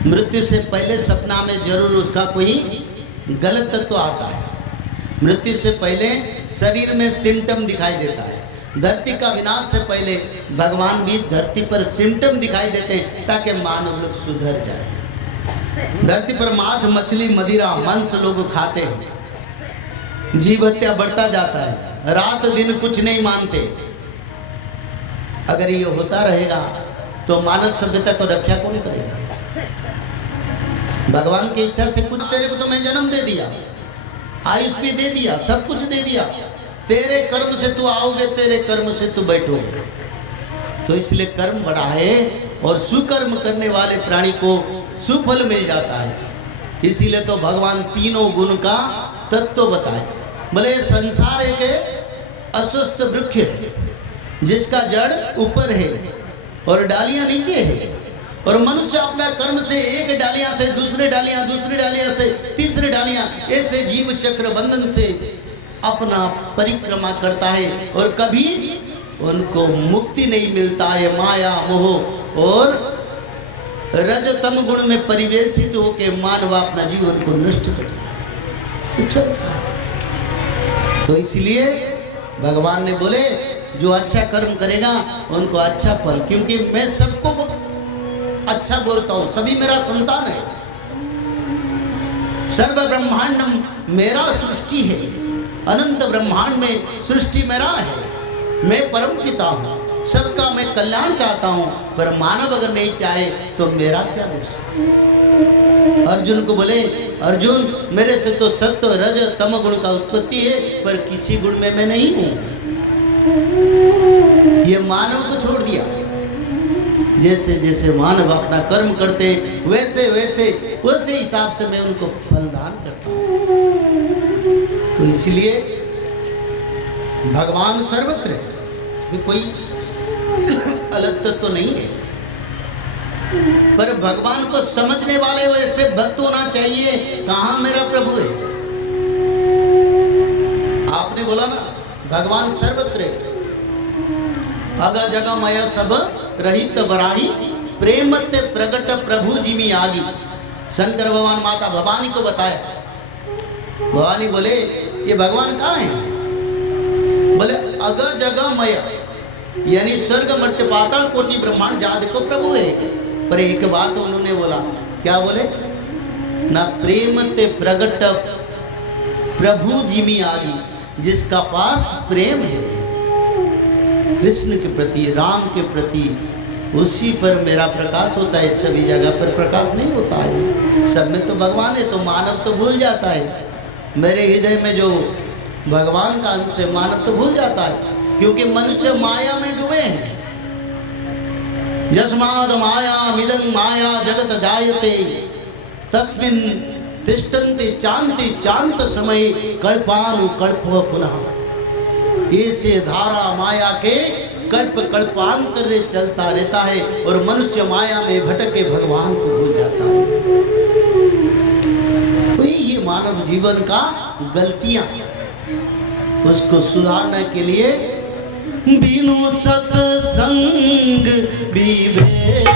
मृत्यु से पहले सपना में जरूर उसका कोई गलत तत्व आता है। मृत्यु से पहले शरीर में सिम्टम दिखाई देता है। धरती का विनाश से पहले भगवान भी धरती पर सिम्टम दिखाई देते हैं ताकि मानव लोग सुधर जाए। धरती पर मांस, मछली, मदिरा, मांस लोग खाते हैं, जीव हत्या बढ़ता जाता है, रात दिन कुछ नहीं मानते। अगर ये होता रहेगा तो मानव सभ्यता को रक्षा कौन करेगा? भगवान की इच्छा से कुछ तेरे को तो मैं जन्म दे दिया, आयुष भी दे दिया, सब कुछ दे दिया। तेरे कर्म से तू आओगे, तेरे कर्म से तू बैठोगे। तो इसलिए कर्म बड़ा है और सुकर्म करने वाले प्राणी को सुफल मिल जाता है। इसीलिए तो भगवान तीनों गुण का तत्व बताए। बोले संसार एक अस्वस्थ वृक्ष है जिसका जड़ ऊपर है और डालियां नीचे है, और मनुष्य अपना कर्म से एक डालियां से दूसरे डालियां, दूसरे डालियां से तीसरे डालियां, ऐसे जीव चक्र बंधन से अपना परिक्रमा करता है और कभी उनको मुक्ति नहीं मिलता है। माया, मोह और रजतम गुण में परिवेशित होकर मानव अपना जीवन को नष्ट करता है। तो इसलिए भगवान ने बोले जो अच्छा कर्म करेगा उनको अच्छा फल, क्योंकि मैं सबको अच्छा बोलता हूँ, सभी मेरा संतान है। सर्व ब्रह्मांडम मेरा सृष्टि है, अनंत ब्रह्मांड में सृष्टि मेरा है, मैं परम पिता हूँ, सबका मैं कल्याण चाहता हूँ। पर मानव अगर नहीं चाहे तो मेरा क्या दोष है? अर्जुन को बोले अर्जुन मेरे से तो सत्व रज तम गुण का उत्पत्ति है, पर किसी गुण में मैं नहीं हूँ। ये मानव को छोड़ दिया। जैसे जैसे मानव अपना कर्म करते वैसे वैसे वैसे हिसाब से मैं उनको फलदान करता हूँ। तो इसलिए भगवान सर्वत्र है, इसमें कोई अलग तत्व तो नहीं है, पर भगवान को समझने वाले वैसे भक्त होना चाहिए। कहाँ मेरा प्रभु है? आपने बोला ना भगवान सर्वत्र है, अगा जगा मय सब रहित बराही प्रेम ते प्रगट प्रभु जिमी आगी। शंकर भगवान माता भवानी को बताया, भवानी बोले ये भगवान कहाँ है? बोले अगा जगा मय, यानी स्वर्ग मर्त्य पाताल कोटि ब्रह्मांड जहाँ देखो प्रभु है। पर एक बात उन्होंने बोला, क्या बोले? ना प्रेम ते प्रगट प्रभु जिमी आगी, जिसका पास प्रेम है कृष्ण के प्रति, राम के प्रति, उसी पर मेरा प्रकाश होता है। सभी जगह पर प्रकाश नहीं होता है, सब में तो भगवान है, तो मानव तो भूल जाता है। मेरे हृदय में जो भगवान का अंश है, मानव तो भूल जाता है, क्योंकि मनुष्य माया में डूबे हैं। यस्माद माया मिदं माया जगत जायते तस्मिन् तिष्ठन्ति चान्ति चान्त समय कल्पानु कल्प पुनः। ऐसे धारा माया के कल्प कल्पांतर चलता रहता है और मनुष्य माया में भटक के भगवान को भूल जाता है। तो ये मानव जीवन का गलतियां, उसको सुधारने के लिए बिनु सत्संग विवेक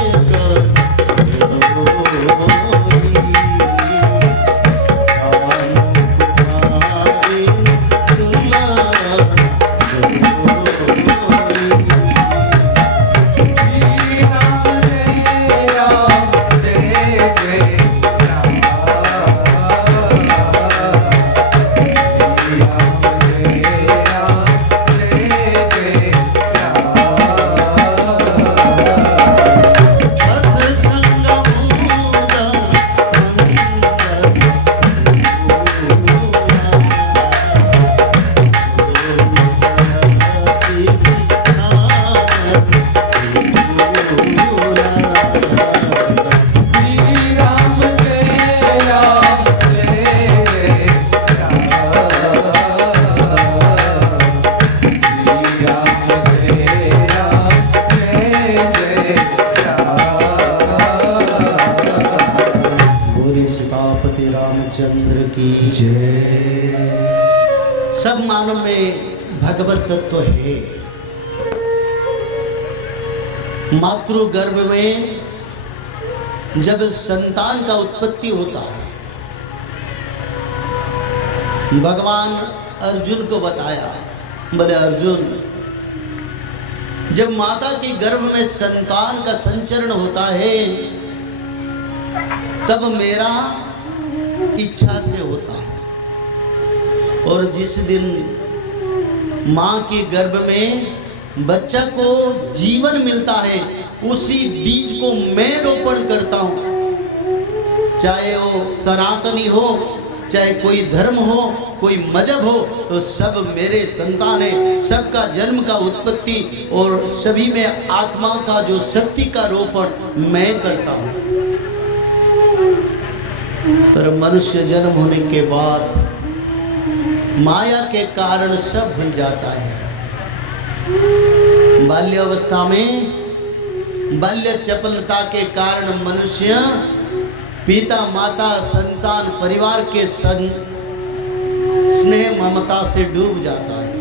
सब मानव में भगवत तत्व है। मातृ गर्भ में जब संतान का उत्पत्ति होता है, भगवान अर्जुन को बताया, बोले अर्जुन, जब माता के गर्भ में संतान का संचरण होता है तब मेरा इच्छा से होता है, और जिस दिन माँ के गर्भ में बच्चा को जीवन मिलता है उसी बीज को मैं रोपण करता हूँ। चाहे वो सनातनी हो, चाहे कोई धर्म हो, कोई मजहब हो, तो सब मेरे संतान है। सबका जन्म का उत्पत्ति और सभी में आत्मा का जो शक्ति का रोपण मैं करता हूँ। पर मनुष्य जन्म होने के बाद माया के कारण सब भूल जाता है। बाल्यावस्था में बाल्य चपलता के कारण मनुष्य पिता माता संतान परिवार के स्नेह ममता से डूब जाता है।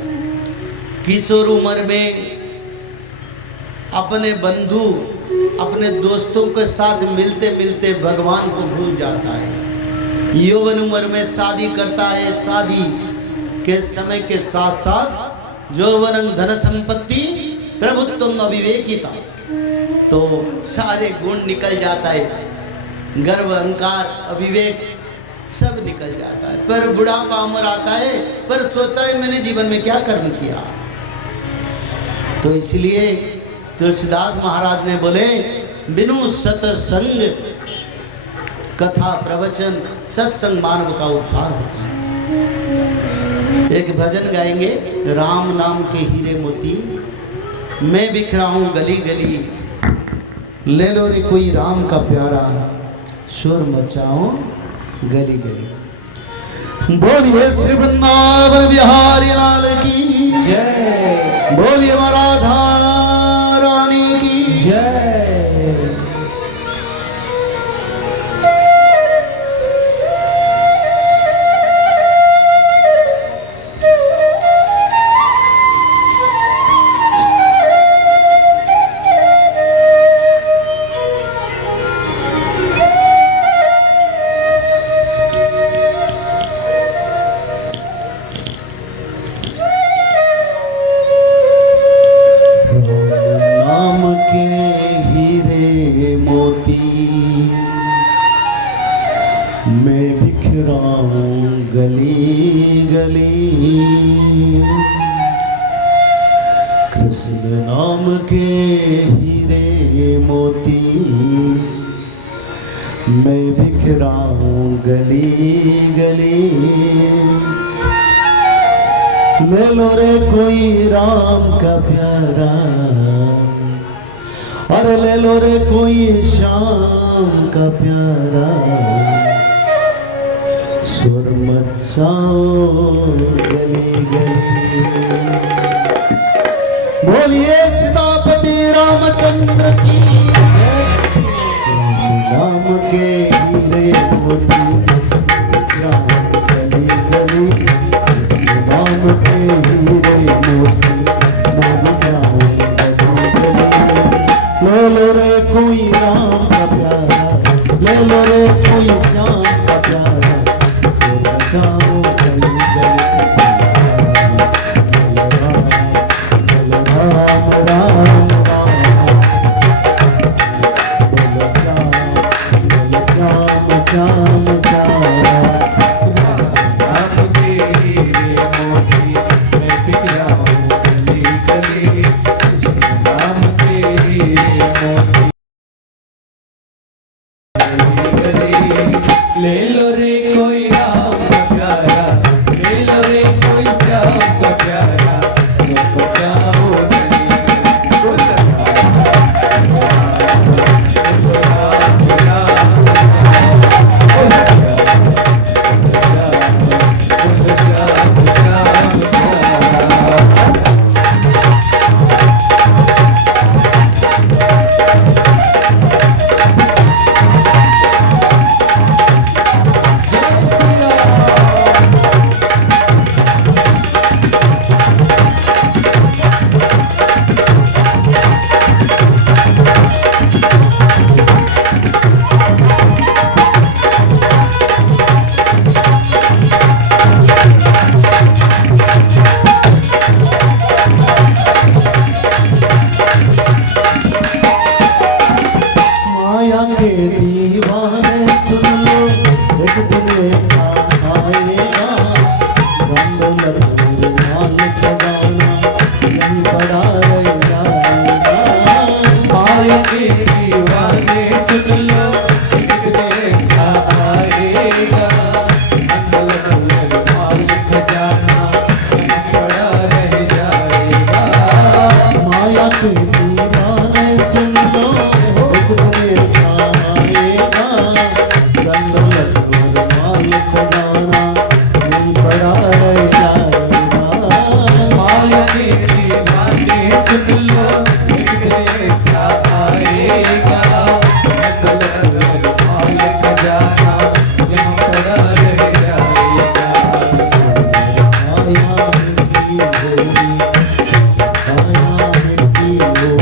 किशोर उम्र में अपने बंधु अपने दोस्तों के साथ मिलते मिलते भगवान को भूल जाता है। यौवन उम्र में शादी करता है, शादी के समय के साथ साथ यौवन धन संपत्ति प्रभुत्व अविवेकिता, तो सारे गुण निकल जाता है, गर्व अहंकार अविवेक सब निकल जाता है। पर बुढ़ापा उम्र आता है, पर सोचता है मैंने जीवन में क्या कर्म किया। तो इसलिए तुलसीदास महाराज ने बोले, बिनु सत्संग कथा प्रवचन सत्संग मानव का उद्धार होता है। एक भजन गाएंगे, राम नाम के हीरे मोती मैं बिखरा हूँ गली गली, ले लो रे कोई राम का प्यारा, शोर मचाओ गली गली। बोलिए श्री वृंदावन बिहारी लाल की जय। बोलिए राधा रानी की जय। नाम के हीरे मोती मैं बिखराऊं गली गली। कृष्ण नाम के हीरे मोती मैं बिखराऊं गली गली। ले लो रे कोई राम का प्यारा, अरे ले लो रे कोई श्याम का प्यारा, सुर मचाओ गली गली। बोलिए सीतापति रामचंद्र की राम के हीरे मोती राम गली गली। राम के हीरे मोती मैं जाऊं गली गली। ले लो रे कोई राम का प्यारा, ले लो रे कोई श्याम का प्यारा, सो जाओ गली गली। राम राम राम श्याम श्याम श्याम। ले लो रे कोई राम का प्यारा, ले लो रे कोई श्याम का प्यारा, सबको जाओ माया के दीवाने सुन लो, एक दिन ऐसा आएगा, रंग लगे माल सजाना यही बड़ा रह जाएगा। माया के दीवाने सुन लो, एक दिन ऐसा आएगा, अंदर माल खजाना बड़ा रह जाएगा। माया के दीवाने सुन लो, एक दिन ऐसा आएगा, रंग लगे माल सजाना यही बड़ा रह जाएगा। माया के दीवाने सुन लो, एक दिन ऐसा आएगा, अंदर माल खजाना बड़ा रह जाएगा। आया मिट्टी होगी, आया मिट्टी होगी।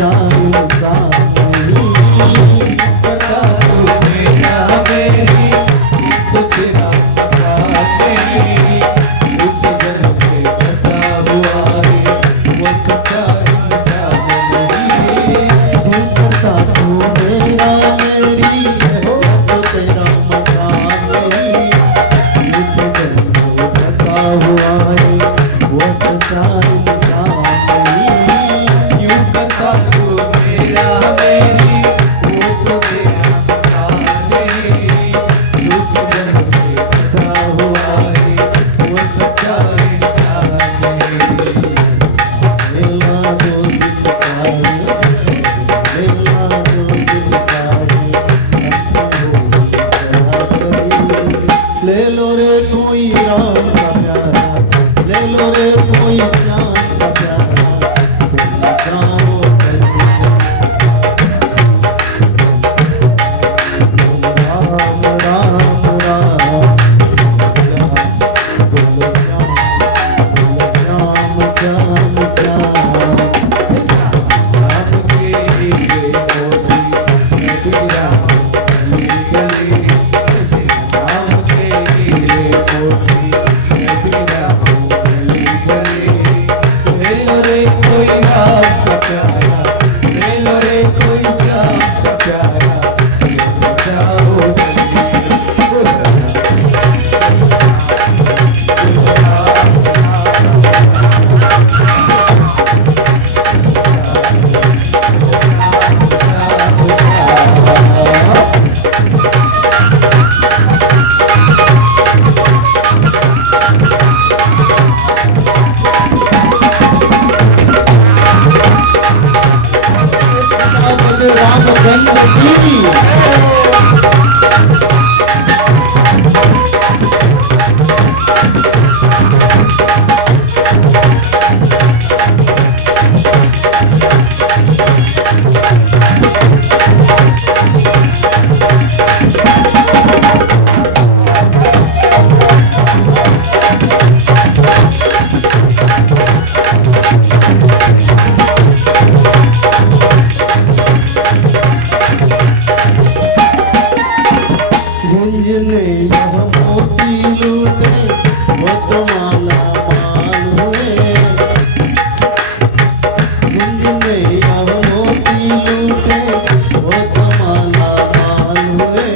सच्चा इंसान नहीं। पता तो मेरा मेरी तो तेरा पता नहीं, उस जन्म में फंसा हुआ है वो सच्चा इंसान नहीं। पता तो मेरा मेरी तो तेरा मकान नहीं। मुझे जन्म में फंसा हुआ है वो सच्चा इंसान नहीं। यूं करता तू मेरा मेरी वो तो तेरा पता नहीं, उस जन्म में फंसा हुआ है वो सच्चा इंसान नहीं। मेला जो दिखता है, मेला जो दिखता है, ले लो रे कोई राम का प्यारा, ले लो रे कोई श्याम का प्यारा, तुम जाओ कहीं राम राम राम, बोलो श्याम, बोलो श्याम श्याम श्याम। राम के लिए मोती मैं तेरा गली गली, राम के लिए मोती मैं तेरा गली गली। ले लो रे कोई राम का प्यारा, ले लो रे कोई श्याम का प्यारा, जाओ रामचंद्र की गुंजने यह मोती लूटे वो तो माला माल हुए। गुंजने यह मोती लूटे वो तो माला माल हुए।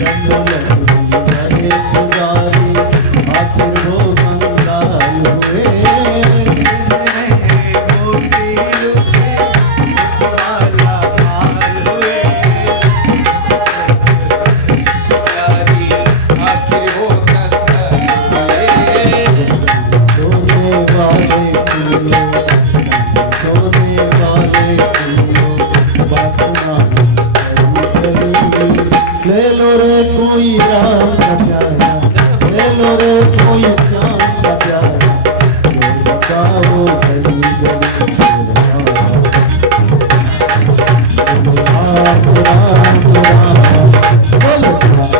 गंगे पुजारी आखिर वो कंगाल हुए। मोती लूटे माला माल हुए, यारी आखिर वो कंगाल हुए। सोने वाले सुन लो, सोने वाले सुन लो, बात ना करी। ले लो रे कोई राम का प्यारा, ले लो रे कोई श्याम का प्यारा, चोर बताओ गली गली राम राम राम, बोलो श्याम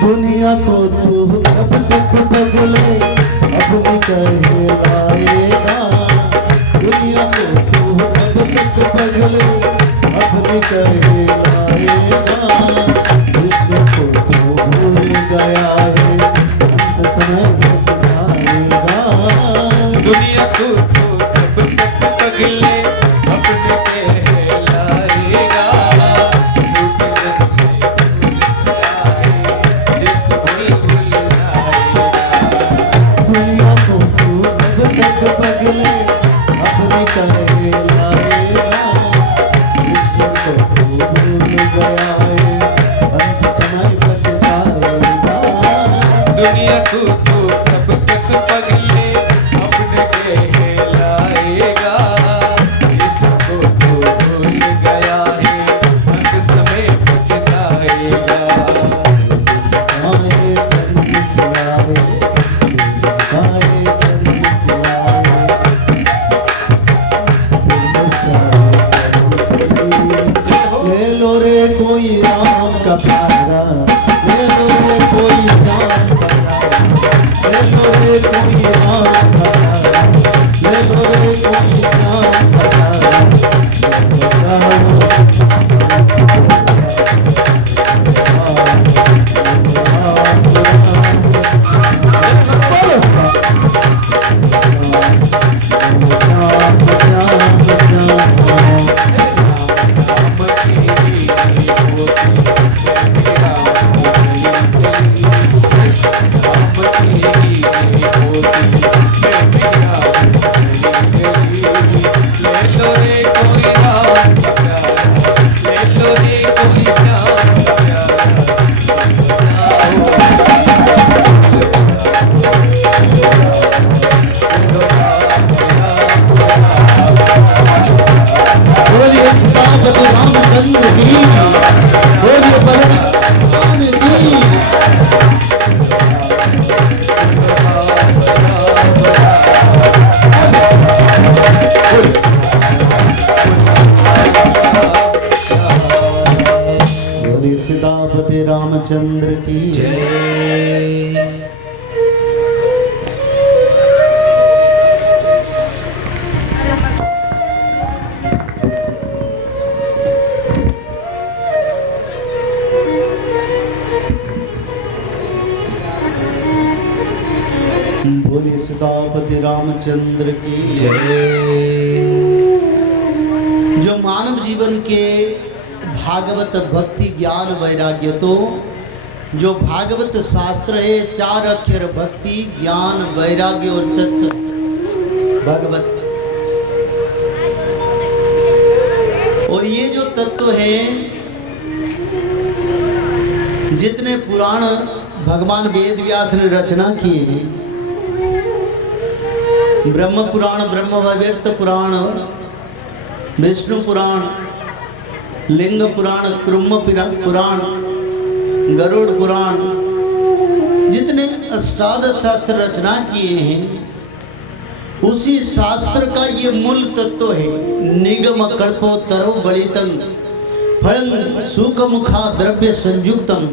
दुनिया को तू कब तक बदले, अपनी कहे लाएगा। कोई श्याम बोलिए सीतापति रामचंद्र की, बोलिए भगवान की। बोलिए सीतापति रामचंद्र की जय। बोलिए सीतापति रामचंद्र की जय। जो मानव जीवन के भागवत भक्ति ज्ञान वैराग्य, तो जो भागवत शास्त्र है 4 अक्षर भक्ति ज्ञान वैराग्य और तत्व भगवत, और ये जो तत्व है जितने पुराण भगवान वेद व्यास ने रचना किए हैं, ब्रह्म पुराण, ब्रह्म वैवर्त पुराण, विष्णु पुराण, लिंग पुराण, कुर्म पुराण, गरुड़ पुराण, जितने अष्टादश शास्त्र रचना किए हैं, उसी शास्त्र का ये मूल तत्व है। निगम कल्पोत्तरो गणितं फलं सुखमुखा द्रव्य संयुक्तम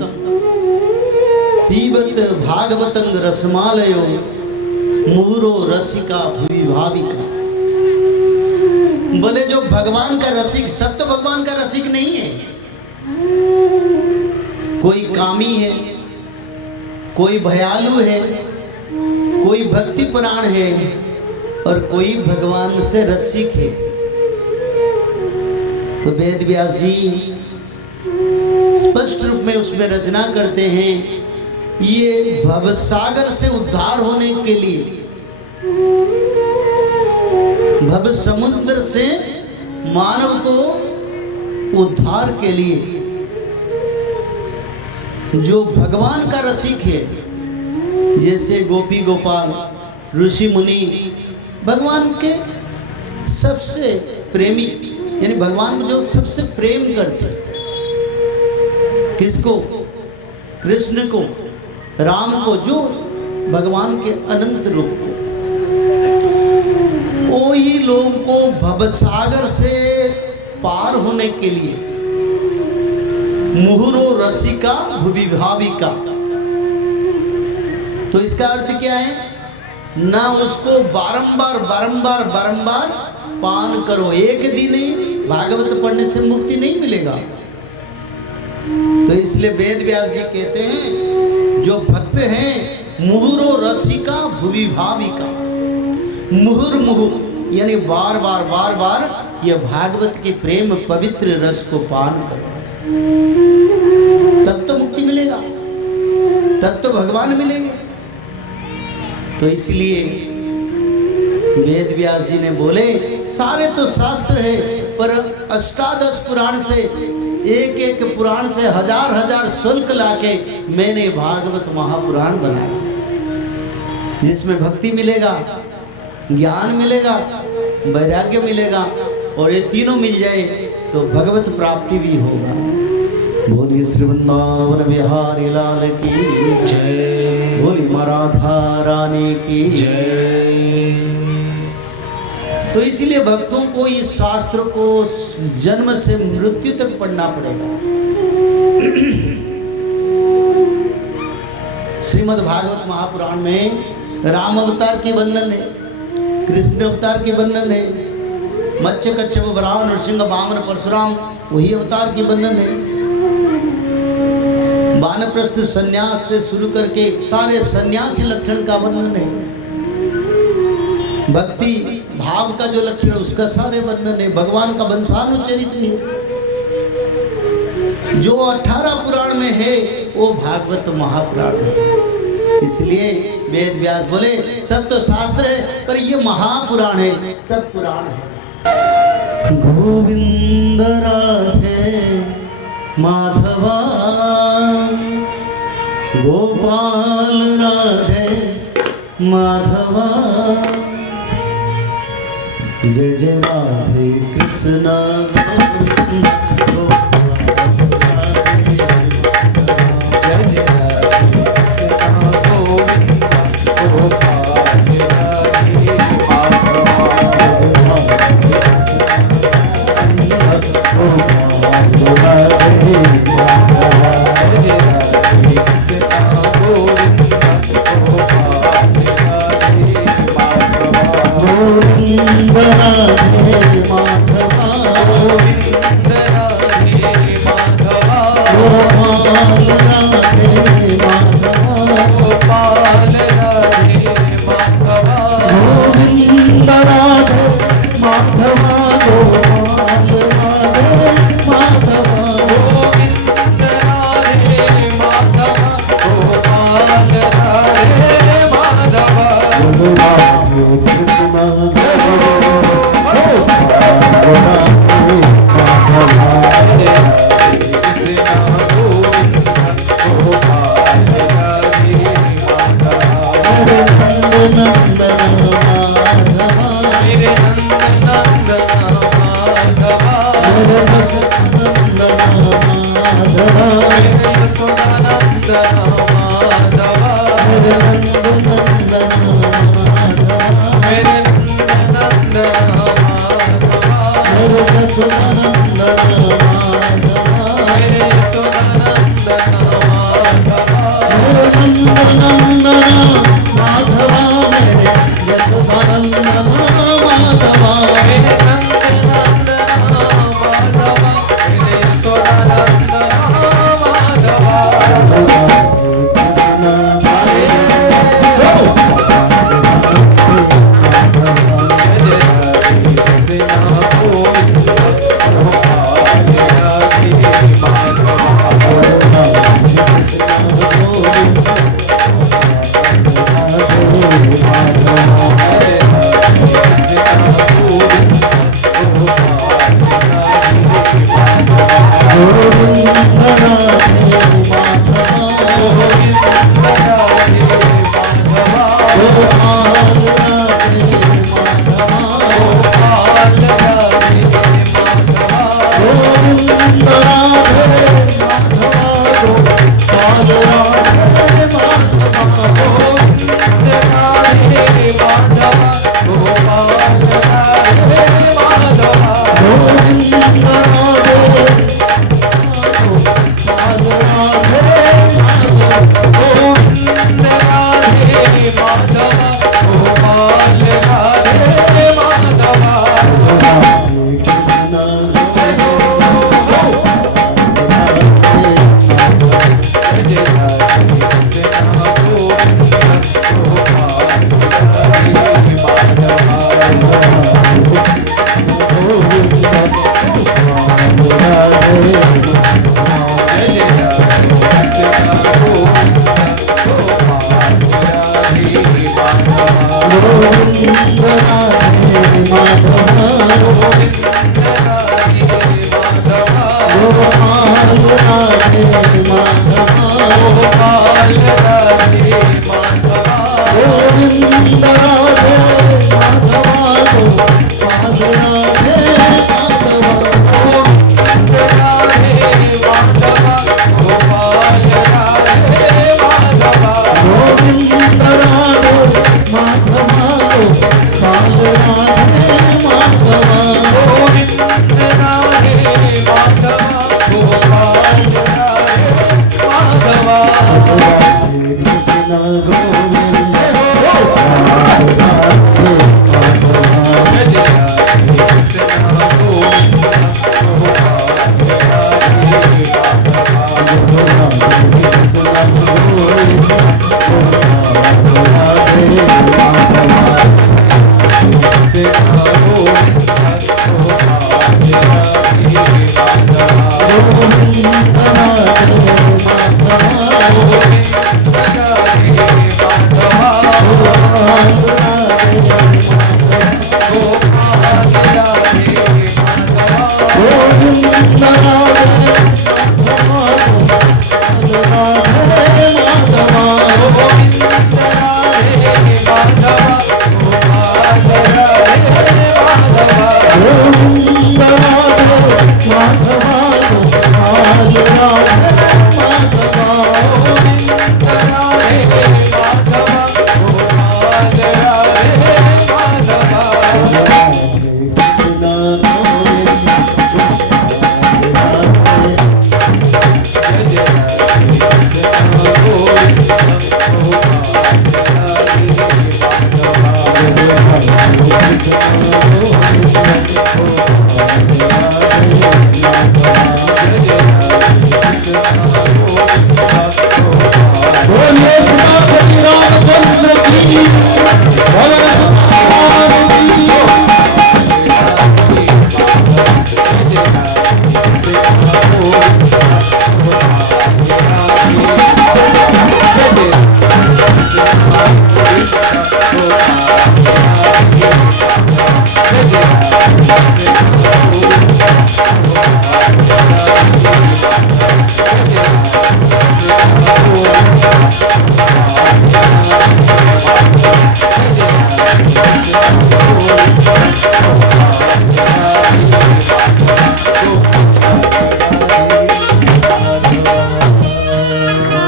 पीबत भागवतं रसमालयो मुहुरो रसिका भुवि भाविका। बोले जो भगवान का रसिक, सब तो भगवान का रसिक नहीं है। कोई कामी है, कोई भयालु है, कोई भक्ति पुराण है, और कोई भगवान से रसिक है। तो वेद व्यास जी स्पष्ट रूप में उसमें रचना करते हैं, ये भवसागर से उद्धार होने के लिए, भव समुद्र से मानव को उद्धार के लिए, जो भगवान का रसिक है, जैसे गोपी गोपाल, ऋषि मुनि, भगवान के सबसे प्रेमी, यानी भगवान को जो सबसे प्रेम करते, किसको? कृष्ण को, राम को, जो भगवान के अनंत रूप को, वही लोगों को भवसागर से पार होने के लिए मुहुरो रसिका भुवि भाविका। तो इसका अर्थ क्या है? ना उसको बारंबार बारंबार बारंबार पान करो, एक दिन ही भागवत पढ़ने से मुक्ति नहीं मिलेगा। तो इसलिए वेद व्यास जी कहते हैं, जो भक्त हैं मुहुरो रसिका भुवि भाविका। मुहुर मुहु यानी बार बार बार बार यह भागवत के प्रेम पवित्र रस को पान करो, तब तो मुक्ति मिलेगा, तब तो भगवान मिलेंगे। तो इसलिए वेद व्यास जी ने बोले, सारे तो शास्त्र है, पर अष्टादश पुराण से एक एक पुराण से हजार हजार शुल्क लाके मैंने भागवत महापुराण बनाया, जिसमें भक्ति मिलेगा, ज्ञान मिलेगा, वैराग्य मिलेगा, और ये तीनों मिल जाए तो भगवत प्राप्ति भी होगा। बोलिए श्री वृंदावन बिहारी लाल की जय, बोली माँ राधा रानी की जय। तो इसलिए भक्तों को इस शास्त्र को जन्म से मृत्यु तक पढ़ना पड़ेगा। श्रीमद् भागवत महापुराण में राम अवतार के वर्णन है कृष्ण अवतार के वर्णन है। मत्स्य कच्छप वराह नरसिंह वामन परशुराम वही अवतार के वर्णन है। वानप्रस्थ संन्यास से शुरू करके सारे सन्यासी लक्षण का वर्णन है। भक्ति भाव का जो लक्षण है उसका सारे वर्णन है। भगवान का वंशानुचरित है। जो 18 पुराण में है वो भागवत महापुराण में है। इसलिए वेद व्यास बोले सब तो शास्त्र है पर ये महापुराण है, सब पुराण है। गोविंद राधे माधवा गोपाल राधे माधवा जय जय राधे कृष्ण गोविंद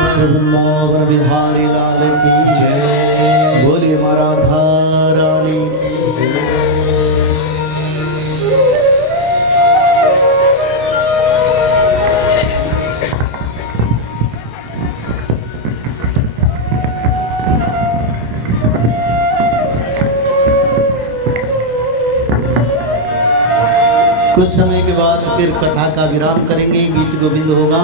श्रीवृंदावन बिहारी लाल की जय। बोलिए माँ राधा रानी की जय। कुछ समय के बाद फिर कथा का विराम करेंगे, गीत गोविंद होगा।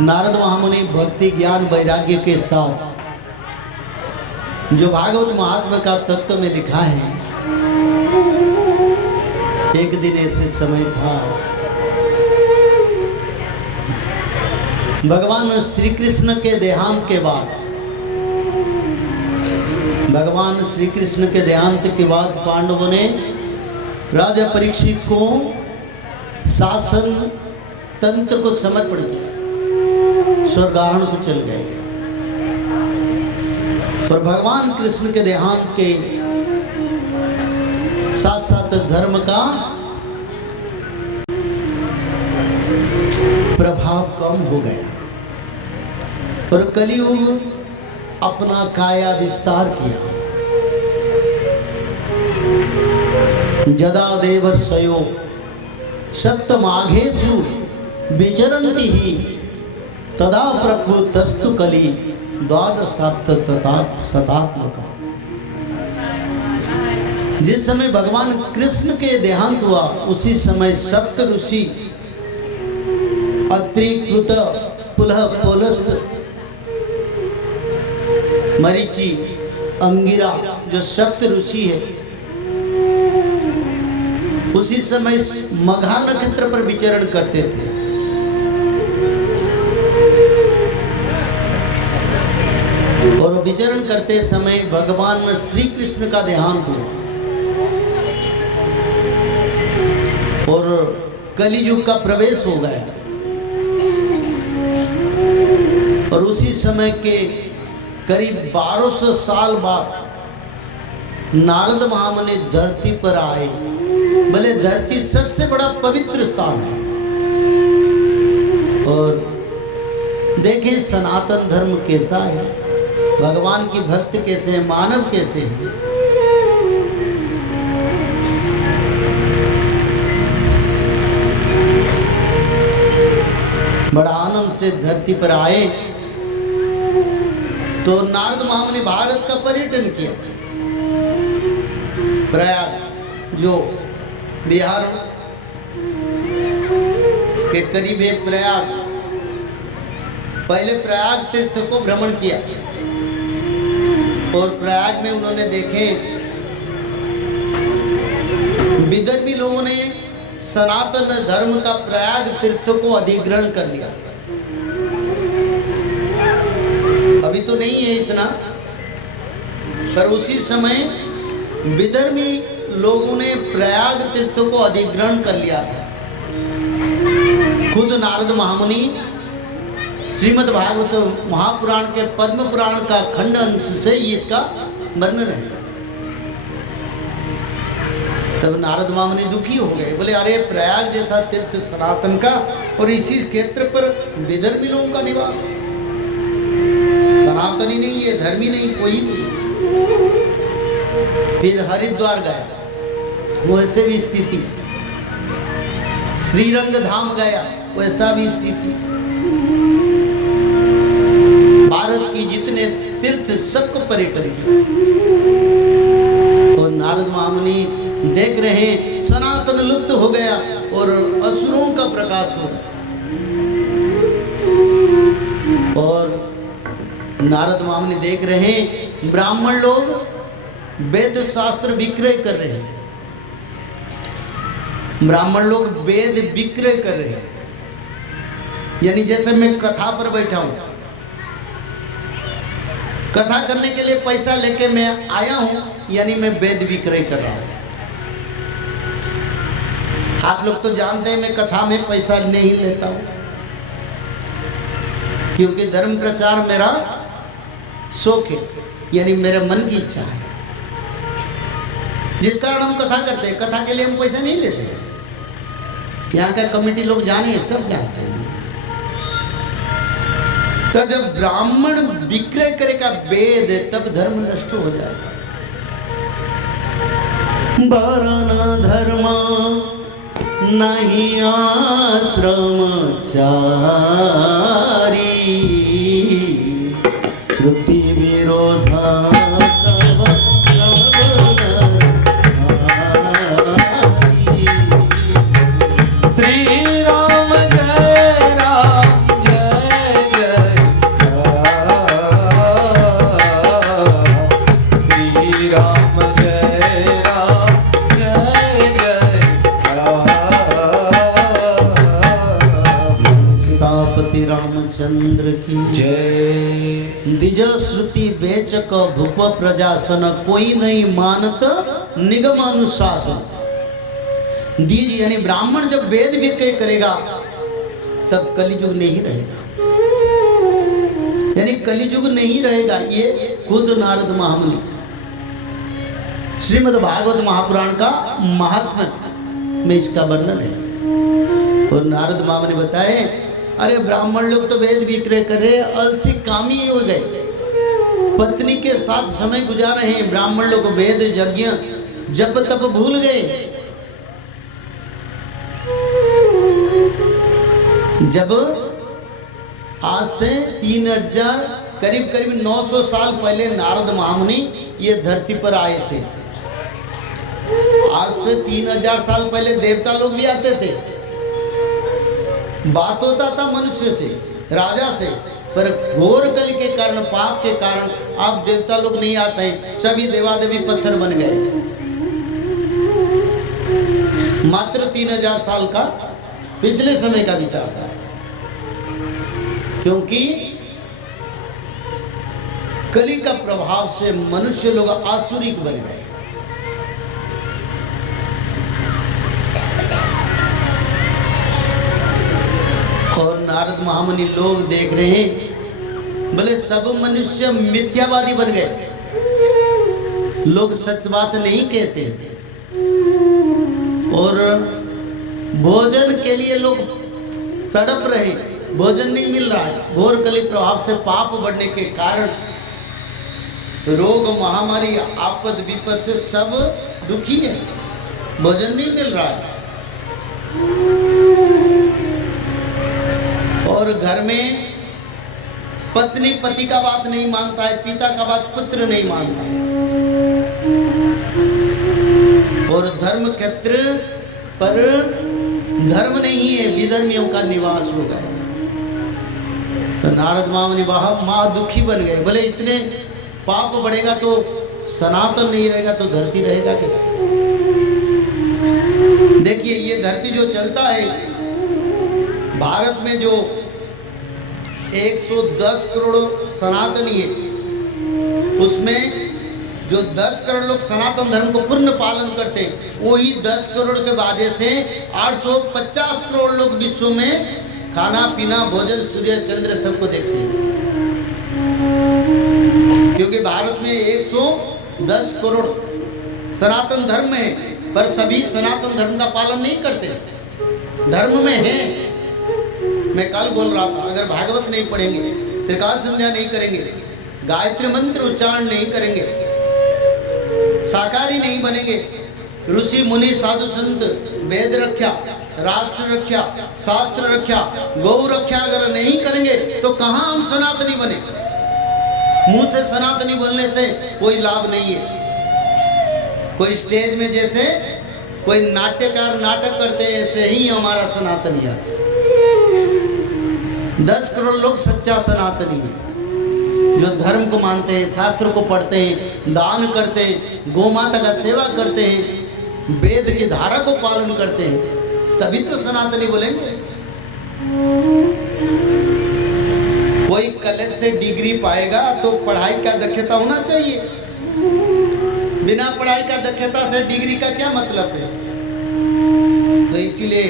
नारद महामुनि भक्ति ज्ञान वैराग्य के साथ जो भागवत महात्मा का तत्व में लिखा है, एक दिन ऐसे समय था भगवान श्री कृष्ण के देहांत के बाद, भगवान श्री कृष्ण के देहांत के बाद पांडवों ने राजा परीक्षित को शासन तंत्र को समर्पण किया, स्वर्गारोहण को चल गए। और भगवान कृष्ण के देहांत के साथ साथ धर्म का प्रभाव कम हो गया और कलियुग अपना काया विस्तार किया। जदा देवर्षयो सप्तमाघेषु विचरन्ति ही तदा प्रभुतस्तु कली द्वादशार्थ शतात्मक। जिस समय भगवान कृष्ण के देहांत हुआ उसी समय सप्त ऋषि अत्रि, कृत, पुलह, पौलस्त, मरीचि, अंगिरा जो सप्त ऋषि है, उसी समय मघा नक्षत्र पर विचरण करते थे। और विचरण करते समय भगवान श्री कृष्ण का देहांत हुआ और कलियुग का प्रवेश हो गया। और उसी समय के करीब 1200 साल बाद नारद महामुनि धरती पर आए। भले धरती सबसे बड़ा पवित्र स्थान है और देखें सनातन धर्म कैसा है, भगवान की भक्त कैसे है, मानव कैसे है। बड़ा आनंद से धरती पर आए तो नारद महामुनि भारत का पर्यटन किया। प्रयाग जो बिहार के करीब है प्रयाग, पहले प्रयाग तीर्थ को भ्रमण किया और प्रयाग में उन्होंने देखे विदर्भी लोगों ने सनातन धर्म का प्रयाग तीर्थ को अधिग्रहण कर लिया। अभी तो नहीं है इतना, पर उसी समय विदर्भी लोगों ने प्रयाग तीर्थ को अधिग्रहण कर लिया था। खुद नारद महामुनि श्रीमद् भागवत महापुराण के पद्म पुराण का खंड अंश से इसका वर्णन है। तब नारद महामुनि दुखी हो गए, बोले अरे प्रयाग जैसा तीर्थ सनातन का और इसी क्षेत्र पर विदर्भी लोगों का निवास है, सनातनी नहीं है, धर्मी नहीं, कोई नहीं। फिर हरिद्वार गया, वैसे भी स्थिति, श्रीरंग धाम गया, वैसा भी स्थिति। भारत की जितने तीर्थ सबको पर्यटन किया और नारद महामुनि देख रहे हैं सनातन लुप्त हो गया और असुरों का प्रकाश हो गया। और नारद महामुनि देख रहे हैं ब्राह्मण लोग वेद शास्त्र विक्रय कर रहे हैं, ब्राह्मण लोग वेद विक्रय कर रहे हैं। यानी जैसे मैं कथा पर बैठा हूं, कथा करने के लिए पैसा लेके मैं आया हूं, यानी मैं वेद विक्रय कर रहा हूं। आप लोग तो जानते हैं मैं कथा में पैसा नहीं लेता हूं, क्योंकि धर्म प्रचार मेरा शौक है, यानी मेरे मन की इच्छा है, जिस कारण हम कथा करते हैं। कथा के लिए हम पैसा नहीं लेते हैं। यहाँ का कमेटी लोग जाने, सब जानते हैं। तो जब ब्राह्मण विक्रय करेगा वेद, तब धर्म नष्ट हो जाएगा। बाराना धर्म नहीं आश्रमचारी, श्रुति विरोधा सर्व रामचंद्र की जय। द्विज श्रुति बेचक भूप प्रजासन, कोई नहीं मानत निगम अनुशासन। द्विज यानी ब्राह्मण जब वेद विक्रय करेगा तब कलियुग नहीं रहेगा, यानी कलियुग नहीं रहेगा। ये खुद नारद महामुनि श्रीमद् भागवत महापुराण का महात्म्य में इसका वर्णन है। और नारद महामुनि बताए अरे ब्राह्मण लोग तो वेद विक्रय कर रहे, अलसी कामी हो गए, पत्नी के साथ समय गुजार रहे हैं। ब्राह्मण लोग वेद यज्ञ जब तब भूल गए। जब आज से 3000 करीब 900 साल पहले नारद महामुनि ये धरती पर आए थे। आज से 3000 साल पहले देवता लोग भी आते थे, बात होता था मनुष्य से, राजा से, पर घोर कलि के कारण, पाप के कारण अब देवता लोग नहीं आते हैं, सभी देवादेवी पत्थर बन गए। मात्र 3000 साल का पिछले समय का विचार था, क्योंकि कलि का प्रभाव से मनुष्य लोग आसुरिक बन गए। और नारद महामुनि लोग देख रहे हैं, बोले सब मनुष्य मिथ्यावादी बन गए, लोग सच बात नहीं कहते और भोजन के लिए लोग तड़प रहे, भोजन नहीं मिल रहा है। घोर कलि प्रभाव से पाप बढ़ने के कारण रोग महामारी आपद विपद से सब दुखी है, भोजन नहीं मिल रहा है। और घर में पत्नी पति का बात नहीं मानता है, पिता का बात पुत्र नहीं मानता है। और धर्म क्षेत्र पर धर्म नहीं है, विधर्मियों का निवास हो गया। तो नारद मामुनि महा दुखी बन गए, बोले इतने पाप बढ़ेगा तो सनातन नहीं रहेगा तो धरती रहेगा कैसे। देखिए ये धरती जो चलता है, भारत में जो 110 करोड़ सनातनी है, उसमें जो 10 करोड़ लोग सनातन धर्म को पूर्ण पालन करते हैं, वही 10 करोड़ के वजह से 850 करोड़ लोग विश्व में खाना पीना भोजन सूर्य चंद्र सबको देखते हैं। क्योंकि भारत में 110 करोड़ सनातन धर्म है, पर सभी सनातन धर्म का पालन नहीं करते। धर्म में है, मैं कल बोल रहा था, अगर भागवत नहीं पढ़ेंगे, त्रिकाल संध्या नहीं करेंगे, गायत्री मंत्र उच्चारण नहीं करेंगे, शाकाहारी नहीं बनेंगे, ऋषि मुनि साधु संत वेद रक्षा, राष्ट्र रक्षा, शास्त्र रक्षा, गौ रक्षा अगर नहीं करेंगे तो कहाँ हम सनातनी बने। मुंह से सनातनी बोलने से कोई लाभ नहीं है। कोई स्टेज में जैसे कोई नाट्यकार नाटक करते हैं, ऐसे ही हमारा सनातनी आज 10 करोड़ लोग सच्चा सनातनी है, जो धर्म को मानते हैं, शास्त्र को पढ़ते हैं, दान करते हैं, गौ माता का सेवा करते हैं, वेद की धारा को पालन करते हैं, तभी तो सनातनी बोलेंगे। कोई कॉलेज से डिग्री पाएगा तो पढ़ाई का दक्षता होना चाहिए। बिना पढ़ाई का दक्षता से डिग्री का क्या मतलब है। तो इसीलिए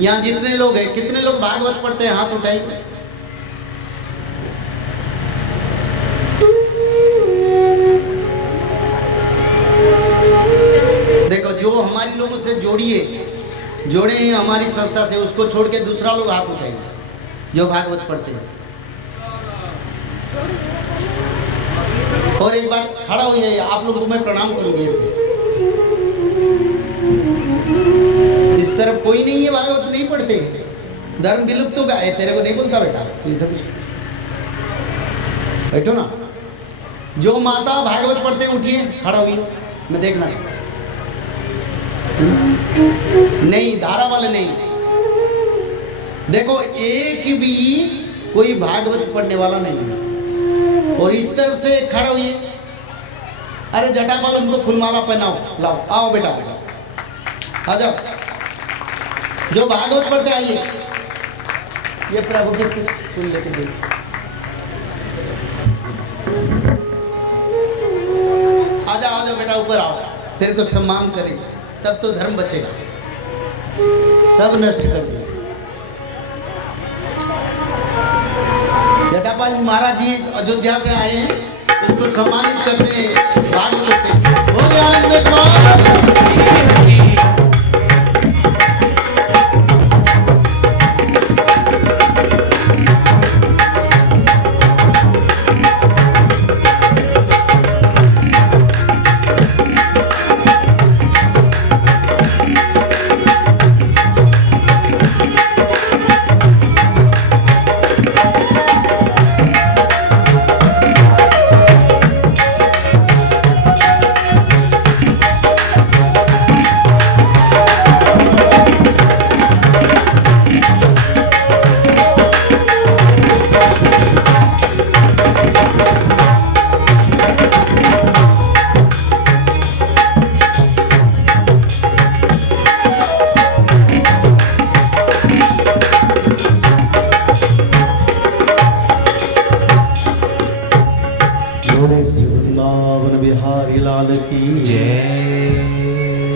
यहाँ जितने लोग हैं, कितने लोग भागवत पढ़ते हैं, हाथ उठाइए। देखो जो हमारी लोगों से जोड़े हैं हमारी संस्था से, उसको छोड़ के दूसरा लोग हाथ उठाएंगे जो भागवत पढ़ते हैं। और एक बार खड़ा हो जाइए, आप लोगों को मैं प्रणाम करूंगी। इस तरफ कोई नहीं है, भागवत नहीं पढ़ते, धर्म विलुप्त हो गया। तेरे को नहीं बोलता बेटा, इधर बैठो ना। जो माता भागवत पढ़ते उठिए, खड़ा हुई, मैं देखना चाहता। नहीं, धारा वाले नहीं। देखो एक भी कोई भागवत पढ़ने वाला नहीं है। और इस तरफ से खड़ा हुई, अरे जटापाल उनको फुलमाला पहनाओ, लाओ, आओ बेटा, आ जाओ। जो भागवत पढ़ते आइए, ये प्रभु के फूल लेके दे। आ जाओ बेटा, ऊपर आओ, तेरे को सम्मान करेंगे, तब तो धर्म बचेगा। सब नष्ट कर दिया। जटापाल महाराज जी अयोध्या से आए हैं, उसको सम्मानित करते हैं, भागवत करते हैं। बोले आनंद कुमार।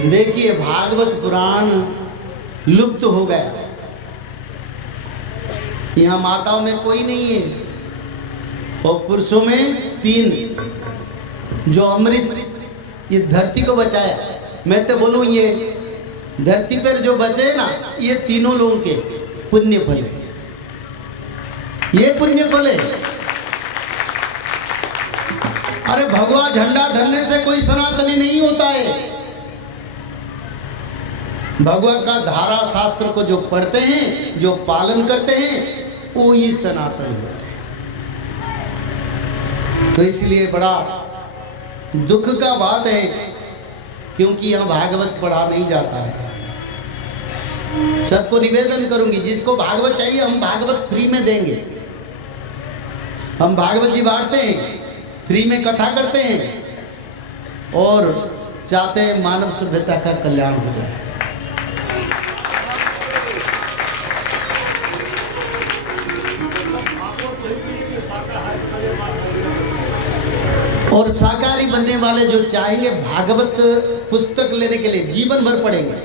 देखिए भागवत पुराण लुप्त हो गया। यहाँ माताओं में कोई नहीं है और पुरुषों में 3 जो अमृत ये धरती को बचाया। मैं तो बोलूं ये धरती पर जो बचे ना, ये तीनों लोगों के पुण्य फल है। ये पुण्य फल है। अरे भगवा झंडा धरने से कोई सनातनी नहीं होता है। भगवान का धारा शास्त्र को जो पढ़ते हैं, जो पालन करते हैं, वो ही सनातन होते हैं। तो इसलिए बड़ा दुख का बात है क्योंकि यहाँ भागवत पढ़ा नहीं जाता है। सबको निवेदन करूंगी, जिसको भागवत चाहिए हम भागवत फ्री में देंगे। हम भागवत जी बांटते हैं, फ्री में कथा करते हैं और चाहते हैं मानव सभ्यता का कल्याण हो जाए। और शाकाहारी बनने वाले जो चाहेंगे भागवत पुस्तक लेने के लिए जीवन भर पढ़ेंगे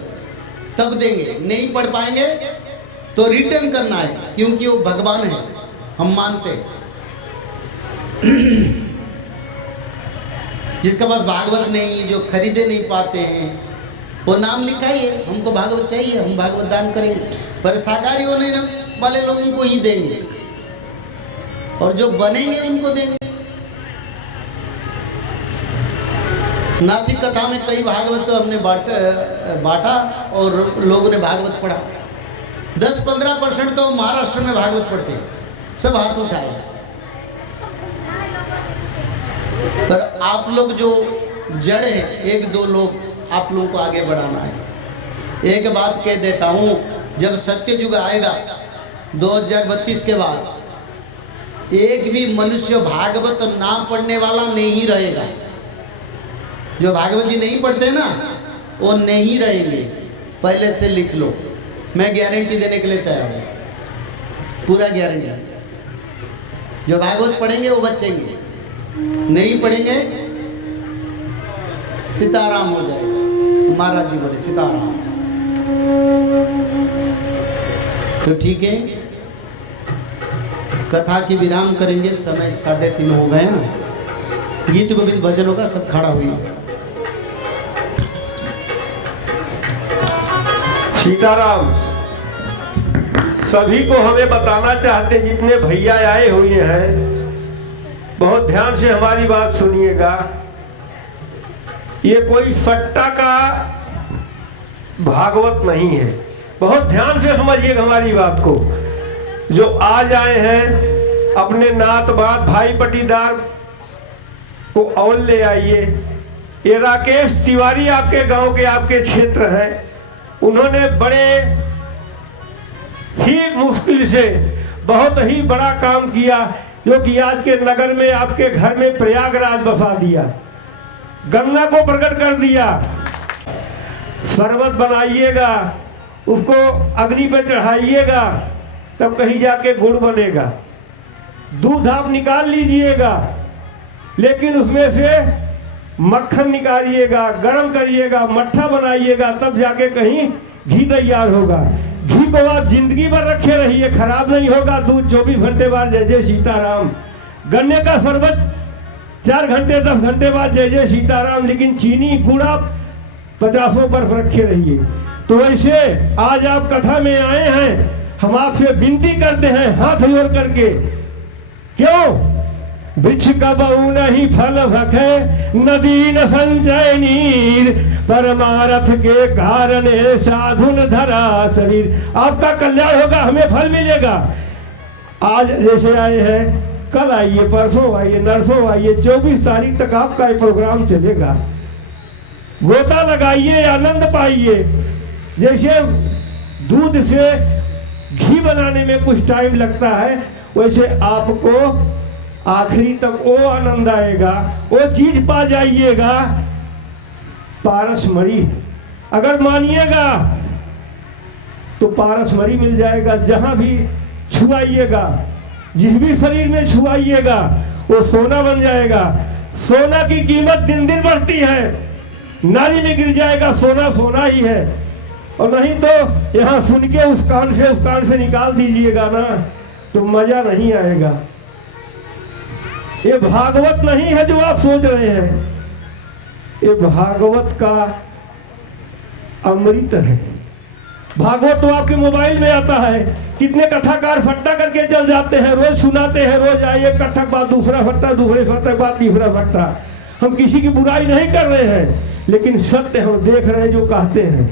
तब देंगे, नहीं पढ़ पाएंगे तो रिटर्न करना है, क्योंकि वो भगवान है, हम मानते हैं। जिसका पास भागवत नहीं, जो खरीदे नहीं पाते हैं, वो नाम लिखाइए, हमको भागवत चाहिए, हम भागवत दान करेंगे। पर शाकाहारी होने वाले लोगों को ही देंगे और जो बनेंगे उनको देंगे। नासिक कथा में कई भागवत तो हमने बांटा और लोगों ने भागवत पढ़ा। 10-15% तो महाराष्ट्र में भागवत पढ़ते हैं, सब हाथ उठाए। पर आप लोग जो जड़ हैं, 1-2 लोग, आप लोगों को आगे बढ़ाना है। एक बात कह देता हूँ, जब सत्य युग आएगा 2032 के बाद, एक भी मनुष्य भागवत ना पढ़ने वाला नहीं रहेगा। जो भागवत जी नहीं पढ़ते ना, वो नहीं रहेंगे, पहले से लिख लो। मैं गारंटी देने के लिए तैयार हूँ, पूरा गारंटी। जो भागवत पढ़ेंगे वो बचेंगे, नहीं पढ़ेंगे सीताराम हो जाएगा। महाराज जी बोले सीताराम। तो ठीक है, कथा की विराम करेंगे, समय 3:30 हो गए हैं। गीत गोविंद भजन होगा, सब खड़ा हुई। सीताराम। सभी को हमें बताना चाहते, जितने भैया आए हुए हैं, बहुत ध्यान से हमारी बात सुनिएगा। ये कोई सट्टा का भागवत नहीं है, बहुत ध्यान से समझिएगा हमारी बात को। जो आज आए हैं, अपने नात बात भाई पटीदार को और ले आइए। ये राकेश तिवारी आपके गांव के, आपके क्षेत्र हैं, उन्होंने बड़े ही मुश्किल से बहुत ही बड़ा काम किया, जो कि आज के नगर में, आपके घर में प्रयागराज बसा दिया, गंगा को प्रकट कर दिया। शरबत बनाइएगा, उसको अग्नि पे चढ़ाइएगा, तब कहीं जाके गुड़ बनेगा। दूध आप निकाल लीजिएगा, लेकिन उसमें से मक्खन निकालिएगा, गरम करिएगा, मट्ठा बनाइएगा, तब जाके कहीं घी तैयार होगा। घी को आप जिंदगी भर रखे रहिए, खराब नहीं होगा। दूध 24 घंटे बाद जय जय सीताराम। गन्ने का शरबत 4 घंटे 10 घंटे बाद जय जय सीताराम। लेकिन चीनी गुड़ आप 50 बर्फ रखे रहिए। तो वैसे आज आप कथा में आए हैं, हम आपसे विनती करते हैं हाथ जोड़ करके, क्यों वृक्ष कबहु नहीं फल भखे, नदी न संचय नीर, परमारथ के कारण साधुन धरा शरीर। आपका कल्याण होगा, हमें फल मिलेगा। आज जैसे आए हैं, कल आइए, परसों आइए, नरसों आइए, 24 तारीख तक आपका ये प्रोग्राम चलेगा। गोता लगाइए, आनंद पाइए। जैसे दूध से घी बनाने में कुछ टाइम लगता है, वैसे आपको आखिरी तक वो आनंद आएगा, वो चीज पा जाइएगा। पारसमणि अगर मानिएगा तो पारसमणि मिल जाएगा। जहां भी छुआइएगा, जिस भी शरीर में छुआइएगा, वो सोना बन जाएगा। सोना की कीमत दिन दिन बढ़ती है, नाली में गिर जाएगा, सोना सोना ही है। और नहीं तो यहाँ सुन के उस कान से निकाल दीजिएगा ना, तो मजा नहीं आएगा। ये भागवत नहीं है जो आप सोच रहे हैं, ये भागवत का अमृत है। भागवत तो आपके मोबाइल में आता है, कितने कथाकार फट्टा करके चल जाते हैं, रोज सुनाते हैं, रोज आइए कथक बाद दूसरा फट्टा, दूसरे फट्टा बाद तीसरा फट्टा। हम किसी की बुराई नहीं कर रहे हैं, लेकिन सत्य हम देख रहे हैं जो कहते हैं।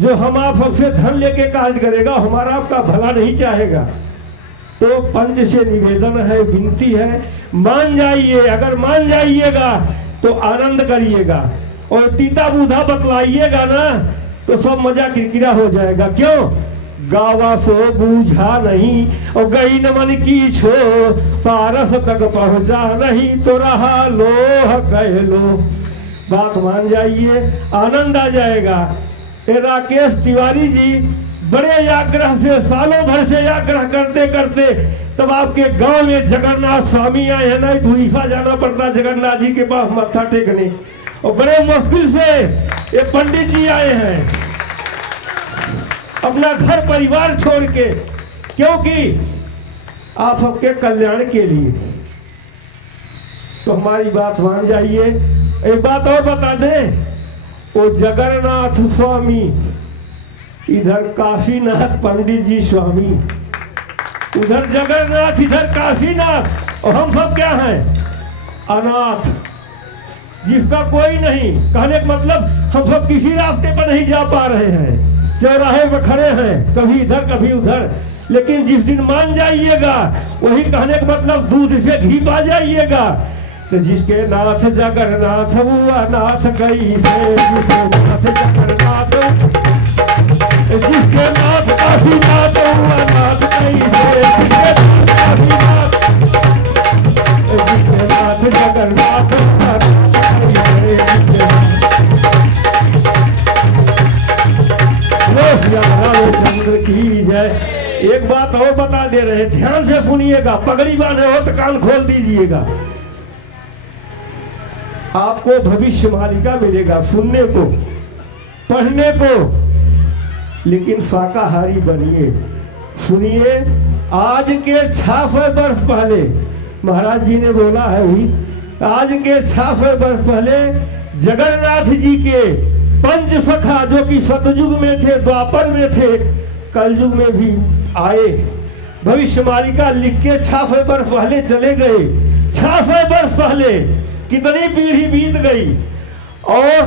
जो हम आप हमसे धन लेके कार्य करेगा, हमारा आपका भला नहीं चाहेगा। तो पंच से निवेदन है, विनती है, मान जाइए। अगर मान जाइएगा तो आनंद करिएगा, और तीता बूधा बतलाइएगा ना तो सब मजा किरकिरा हो जाएगा। क्यों? गावा सो बूझा नहीं और गई न मन की छो, पारस तक पहुंचा नहीं तो रहा लोह कह लो। बात मान जाइए, आनंद आ जाएगा। ये राकेश तिवारी जी बड़े आग्रह से, सालों भर से आग्रह करते करते तब आपके गांव में जगन्नाथ स्वामी आए हैं, नहीं तो ईसा जाना पड़ता जगन्नाथ जी के पास मत्था टेकने, और बड़े मुश्किल से ये पंडित जी आए हैं अपना घर परिवार छोड़ के, क्योंकि आप सबके कल्याण के लिए। तो हमारी बात मान जाइए। एक बात और बता दें, वो जगन्नाथ स्वामी, इधर काशीनाथ पंडित जी स्वामी, उधर जगन्नाथ, इधर काशीनाथ, और हम सब क्या हैं? अनाथ, जिसका कोई नहीं। कहने का मतलब हम सब किसी रास्ते पर नहीं जा पा रहे हैं, चौराहे पर खड़े हैं, कभी इधर कभी उधर। लेकिन जिस दिन मान जाइएगा, वही कहने का मतलब दूध से घी पा जाइएगा। तो जिसके नाथ जगन्नाथ हुआ नाथ कई से, जिसके नाथ जगन्नाथ, जिसके नाथ काशीनाथ हुआ नाथ कई से, जिसके नाथ जगन्नाथ हुआ नाथ कई से। की जय। एक बात और बता दे रहे, ध्यान से सुनिएगा, पगड़ी बांधे हो तो कान खोल दीजिएगा। आपको भविष्य मालिका मिलेगा सुनने को, पढ़ने को, लेकिन शाकाहारी बनिए। सुनिए, आज के 600 वर्ष पहले महाराज जी ने बोला है, आज के 600 वर्ष पहले जगन्नाथ जी के पंच सखा, जो कि सतयुग में थे, द्वापर में थे, कलयुग में भी आए। भविष्य मालिका लिख के 600 वर्ष पहले चले गए। 600 वर्ष पहले कितनी पीढ़ी बीत गई, और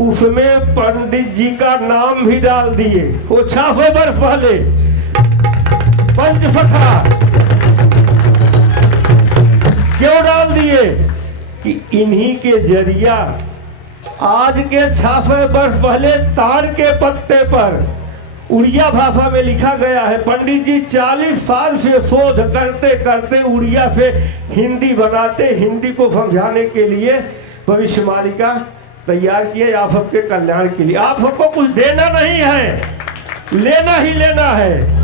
उसमें पंडित जी का नाम भी डाल दिए। वो 600 वर्ष पहले पंच सखा क्यों डाल दिए? कि इन्हीं के जरिया आज के 600 वर्ष पहले ताड़ के पत्ते पर उड़िया भाषा में लिखा गया है। पंडित जी 40 साल से शोध करते करते उड़िया से हिंदी बनाते, हिंदी को समझाने के लिए भविष्य मालिका तैयार किए आप सबके कल्याण के लिए। आप सबको कुछ देना नहीं है, लेना ही लेना है।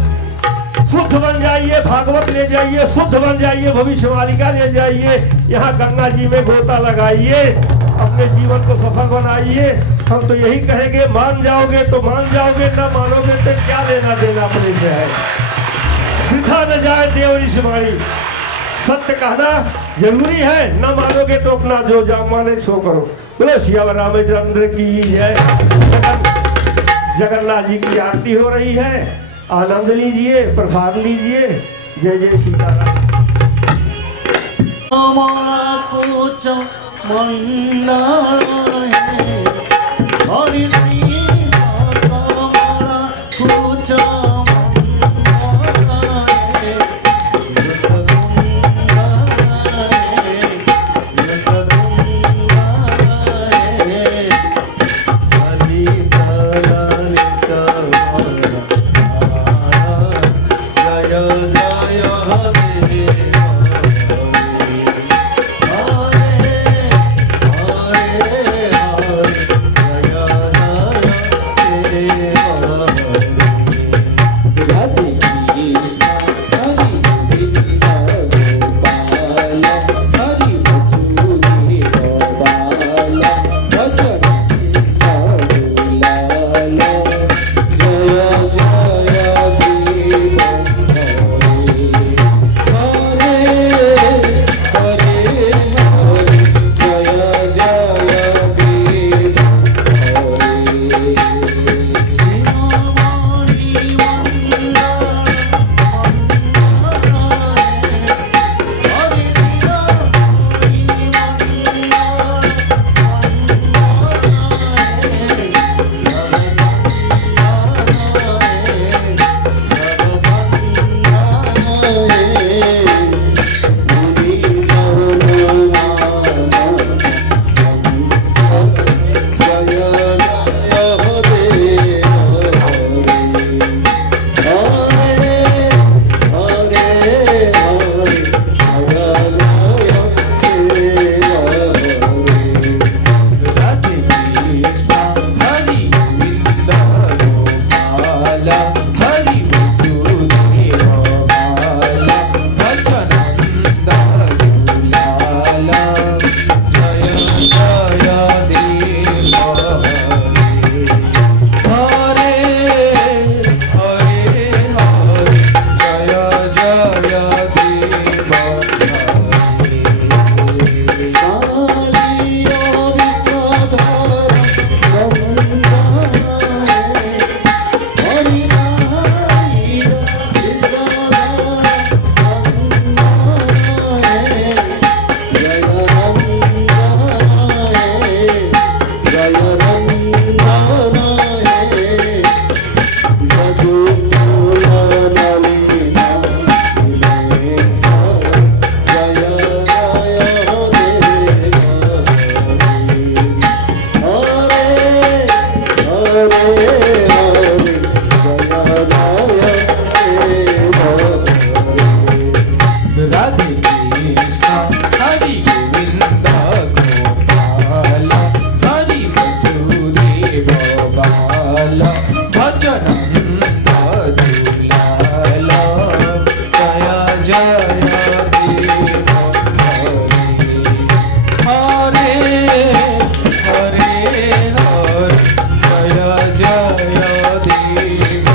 शुद्ध बन जाइए, भागवत ले जाइए, शुद्ध बन जाइए, भविष्य मालिका ले जाइए, यहाँ गंगा जी में गोता लगाइए, अपने जीवन को सफल बनाइए। हम तो यही कहेंगे, मान जाओगे तो मान जाओगे, न मानोगे तो क्या लेना देना अपने से है। वृथा न जाए देव ऋषि वाणी, सत्य कहना जरूरी है, न मानोगे तो अपना जो माने सो करो। बोलो सिया रामचंद्र की जय। जगन्नाथ जी की आरती हो रही है, आनंद लीजिए, प्रसाद लीजिए। जय जय सीताराम। हरि सच्चिदानंद दुलाला जय जय देव हरे हरे हरे जय जय देव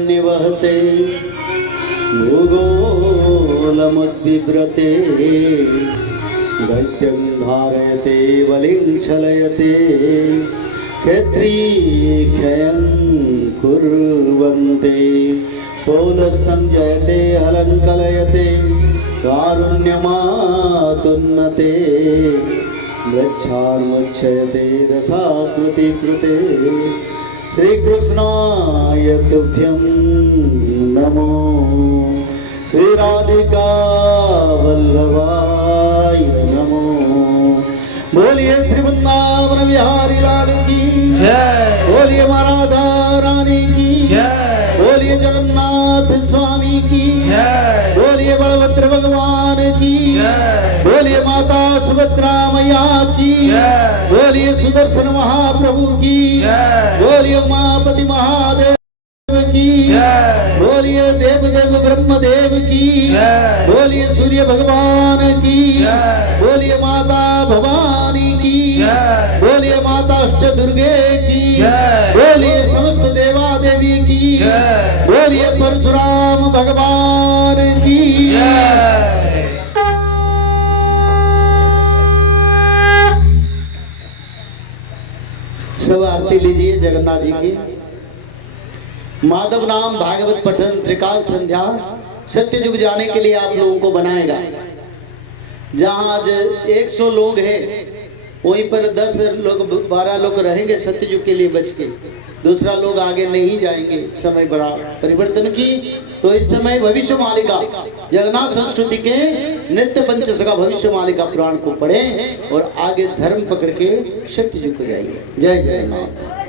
निवहते भूगोलमुद्बिभ्रते दैत्यं धारयते बलिं छलयते क्षत्रियं कुर्वन्ते पौलस्तं जयते अलङ्कलयते कारुण्यमातुन्नते मृच्छान्मुच्छयते रसाकृति कृते श्रीकृष्णाय तुभ्यं नमो श्रीराधिका वल्लभाय नमो। बोलिए श्री वृंदावन बिहारी लाल की जय। बोलिए राधा रानी की जय। बोलिए जगन्नाथ स्वामी की जय। बोलिए बलभद्र भगवान की जय। बोलिए माता सुभद्रा मैया की जय। बोलिए सुदर्शन महाप्रभु की जय। बोलिए उमापति महादेव की जय। बोलिए देवदेव ब्रह्मदेव की जय। बोलिए सूर्य भगवान की जय। बोलिए माता भवानी की जय। बोलिए माता अष्ट दुर्गे की जय। बोलिए समस्त देवा देवी की जय। बोलिए परशुराम भगवान की जय। सब आरती लीजिए जगन्नाथ जी की। माधव नाम भागवत पठन त्रिकाल संध्या सत्य युग जाने के लिए आप लोगों को बनाएगा। जहाँ आज 100 लोग हैं वहीं पर 10 लोग 12 लोग रहेंगे सत्य युग के लिए बच के, दूसरा लोग आगे नहीं जाएंगे समय बड़ा परिवर्तन की। तो इस समय भविष्य मालिका जगन्नाथ संस्कृति के नित्य पंचसखा भविष्य मालिका पुराण को पढ़ें और आगे धर्म पकड़ के सत्य युग को जाइए। जय जय नाथ।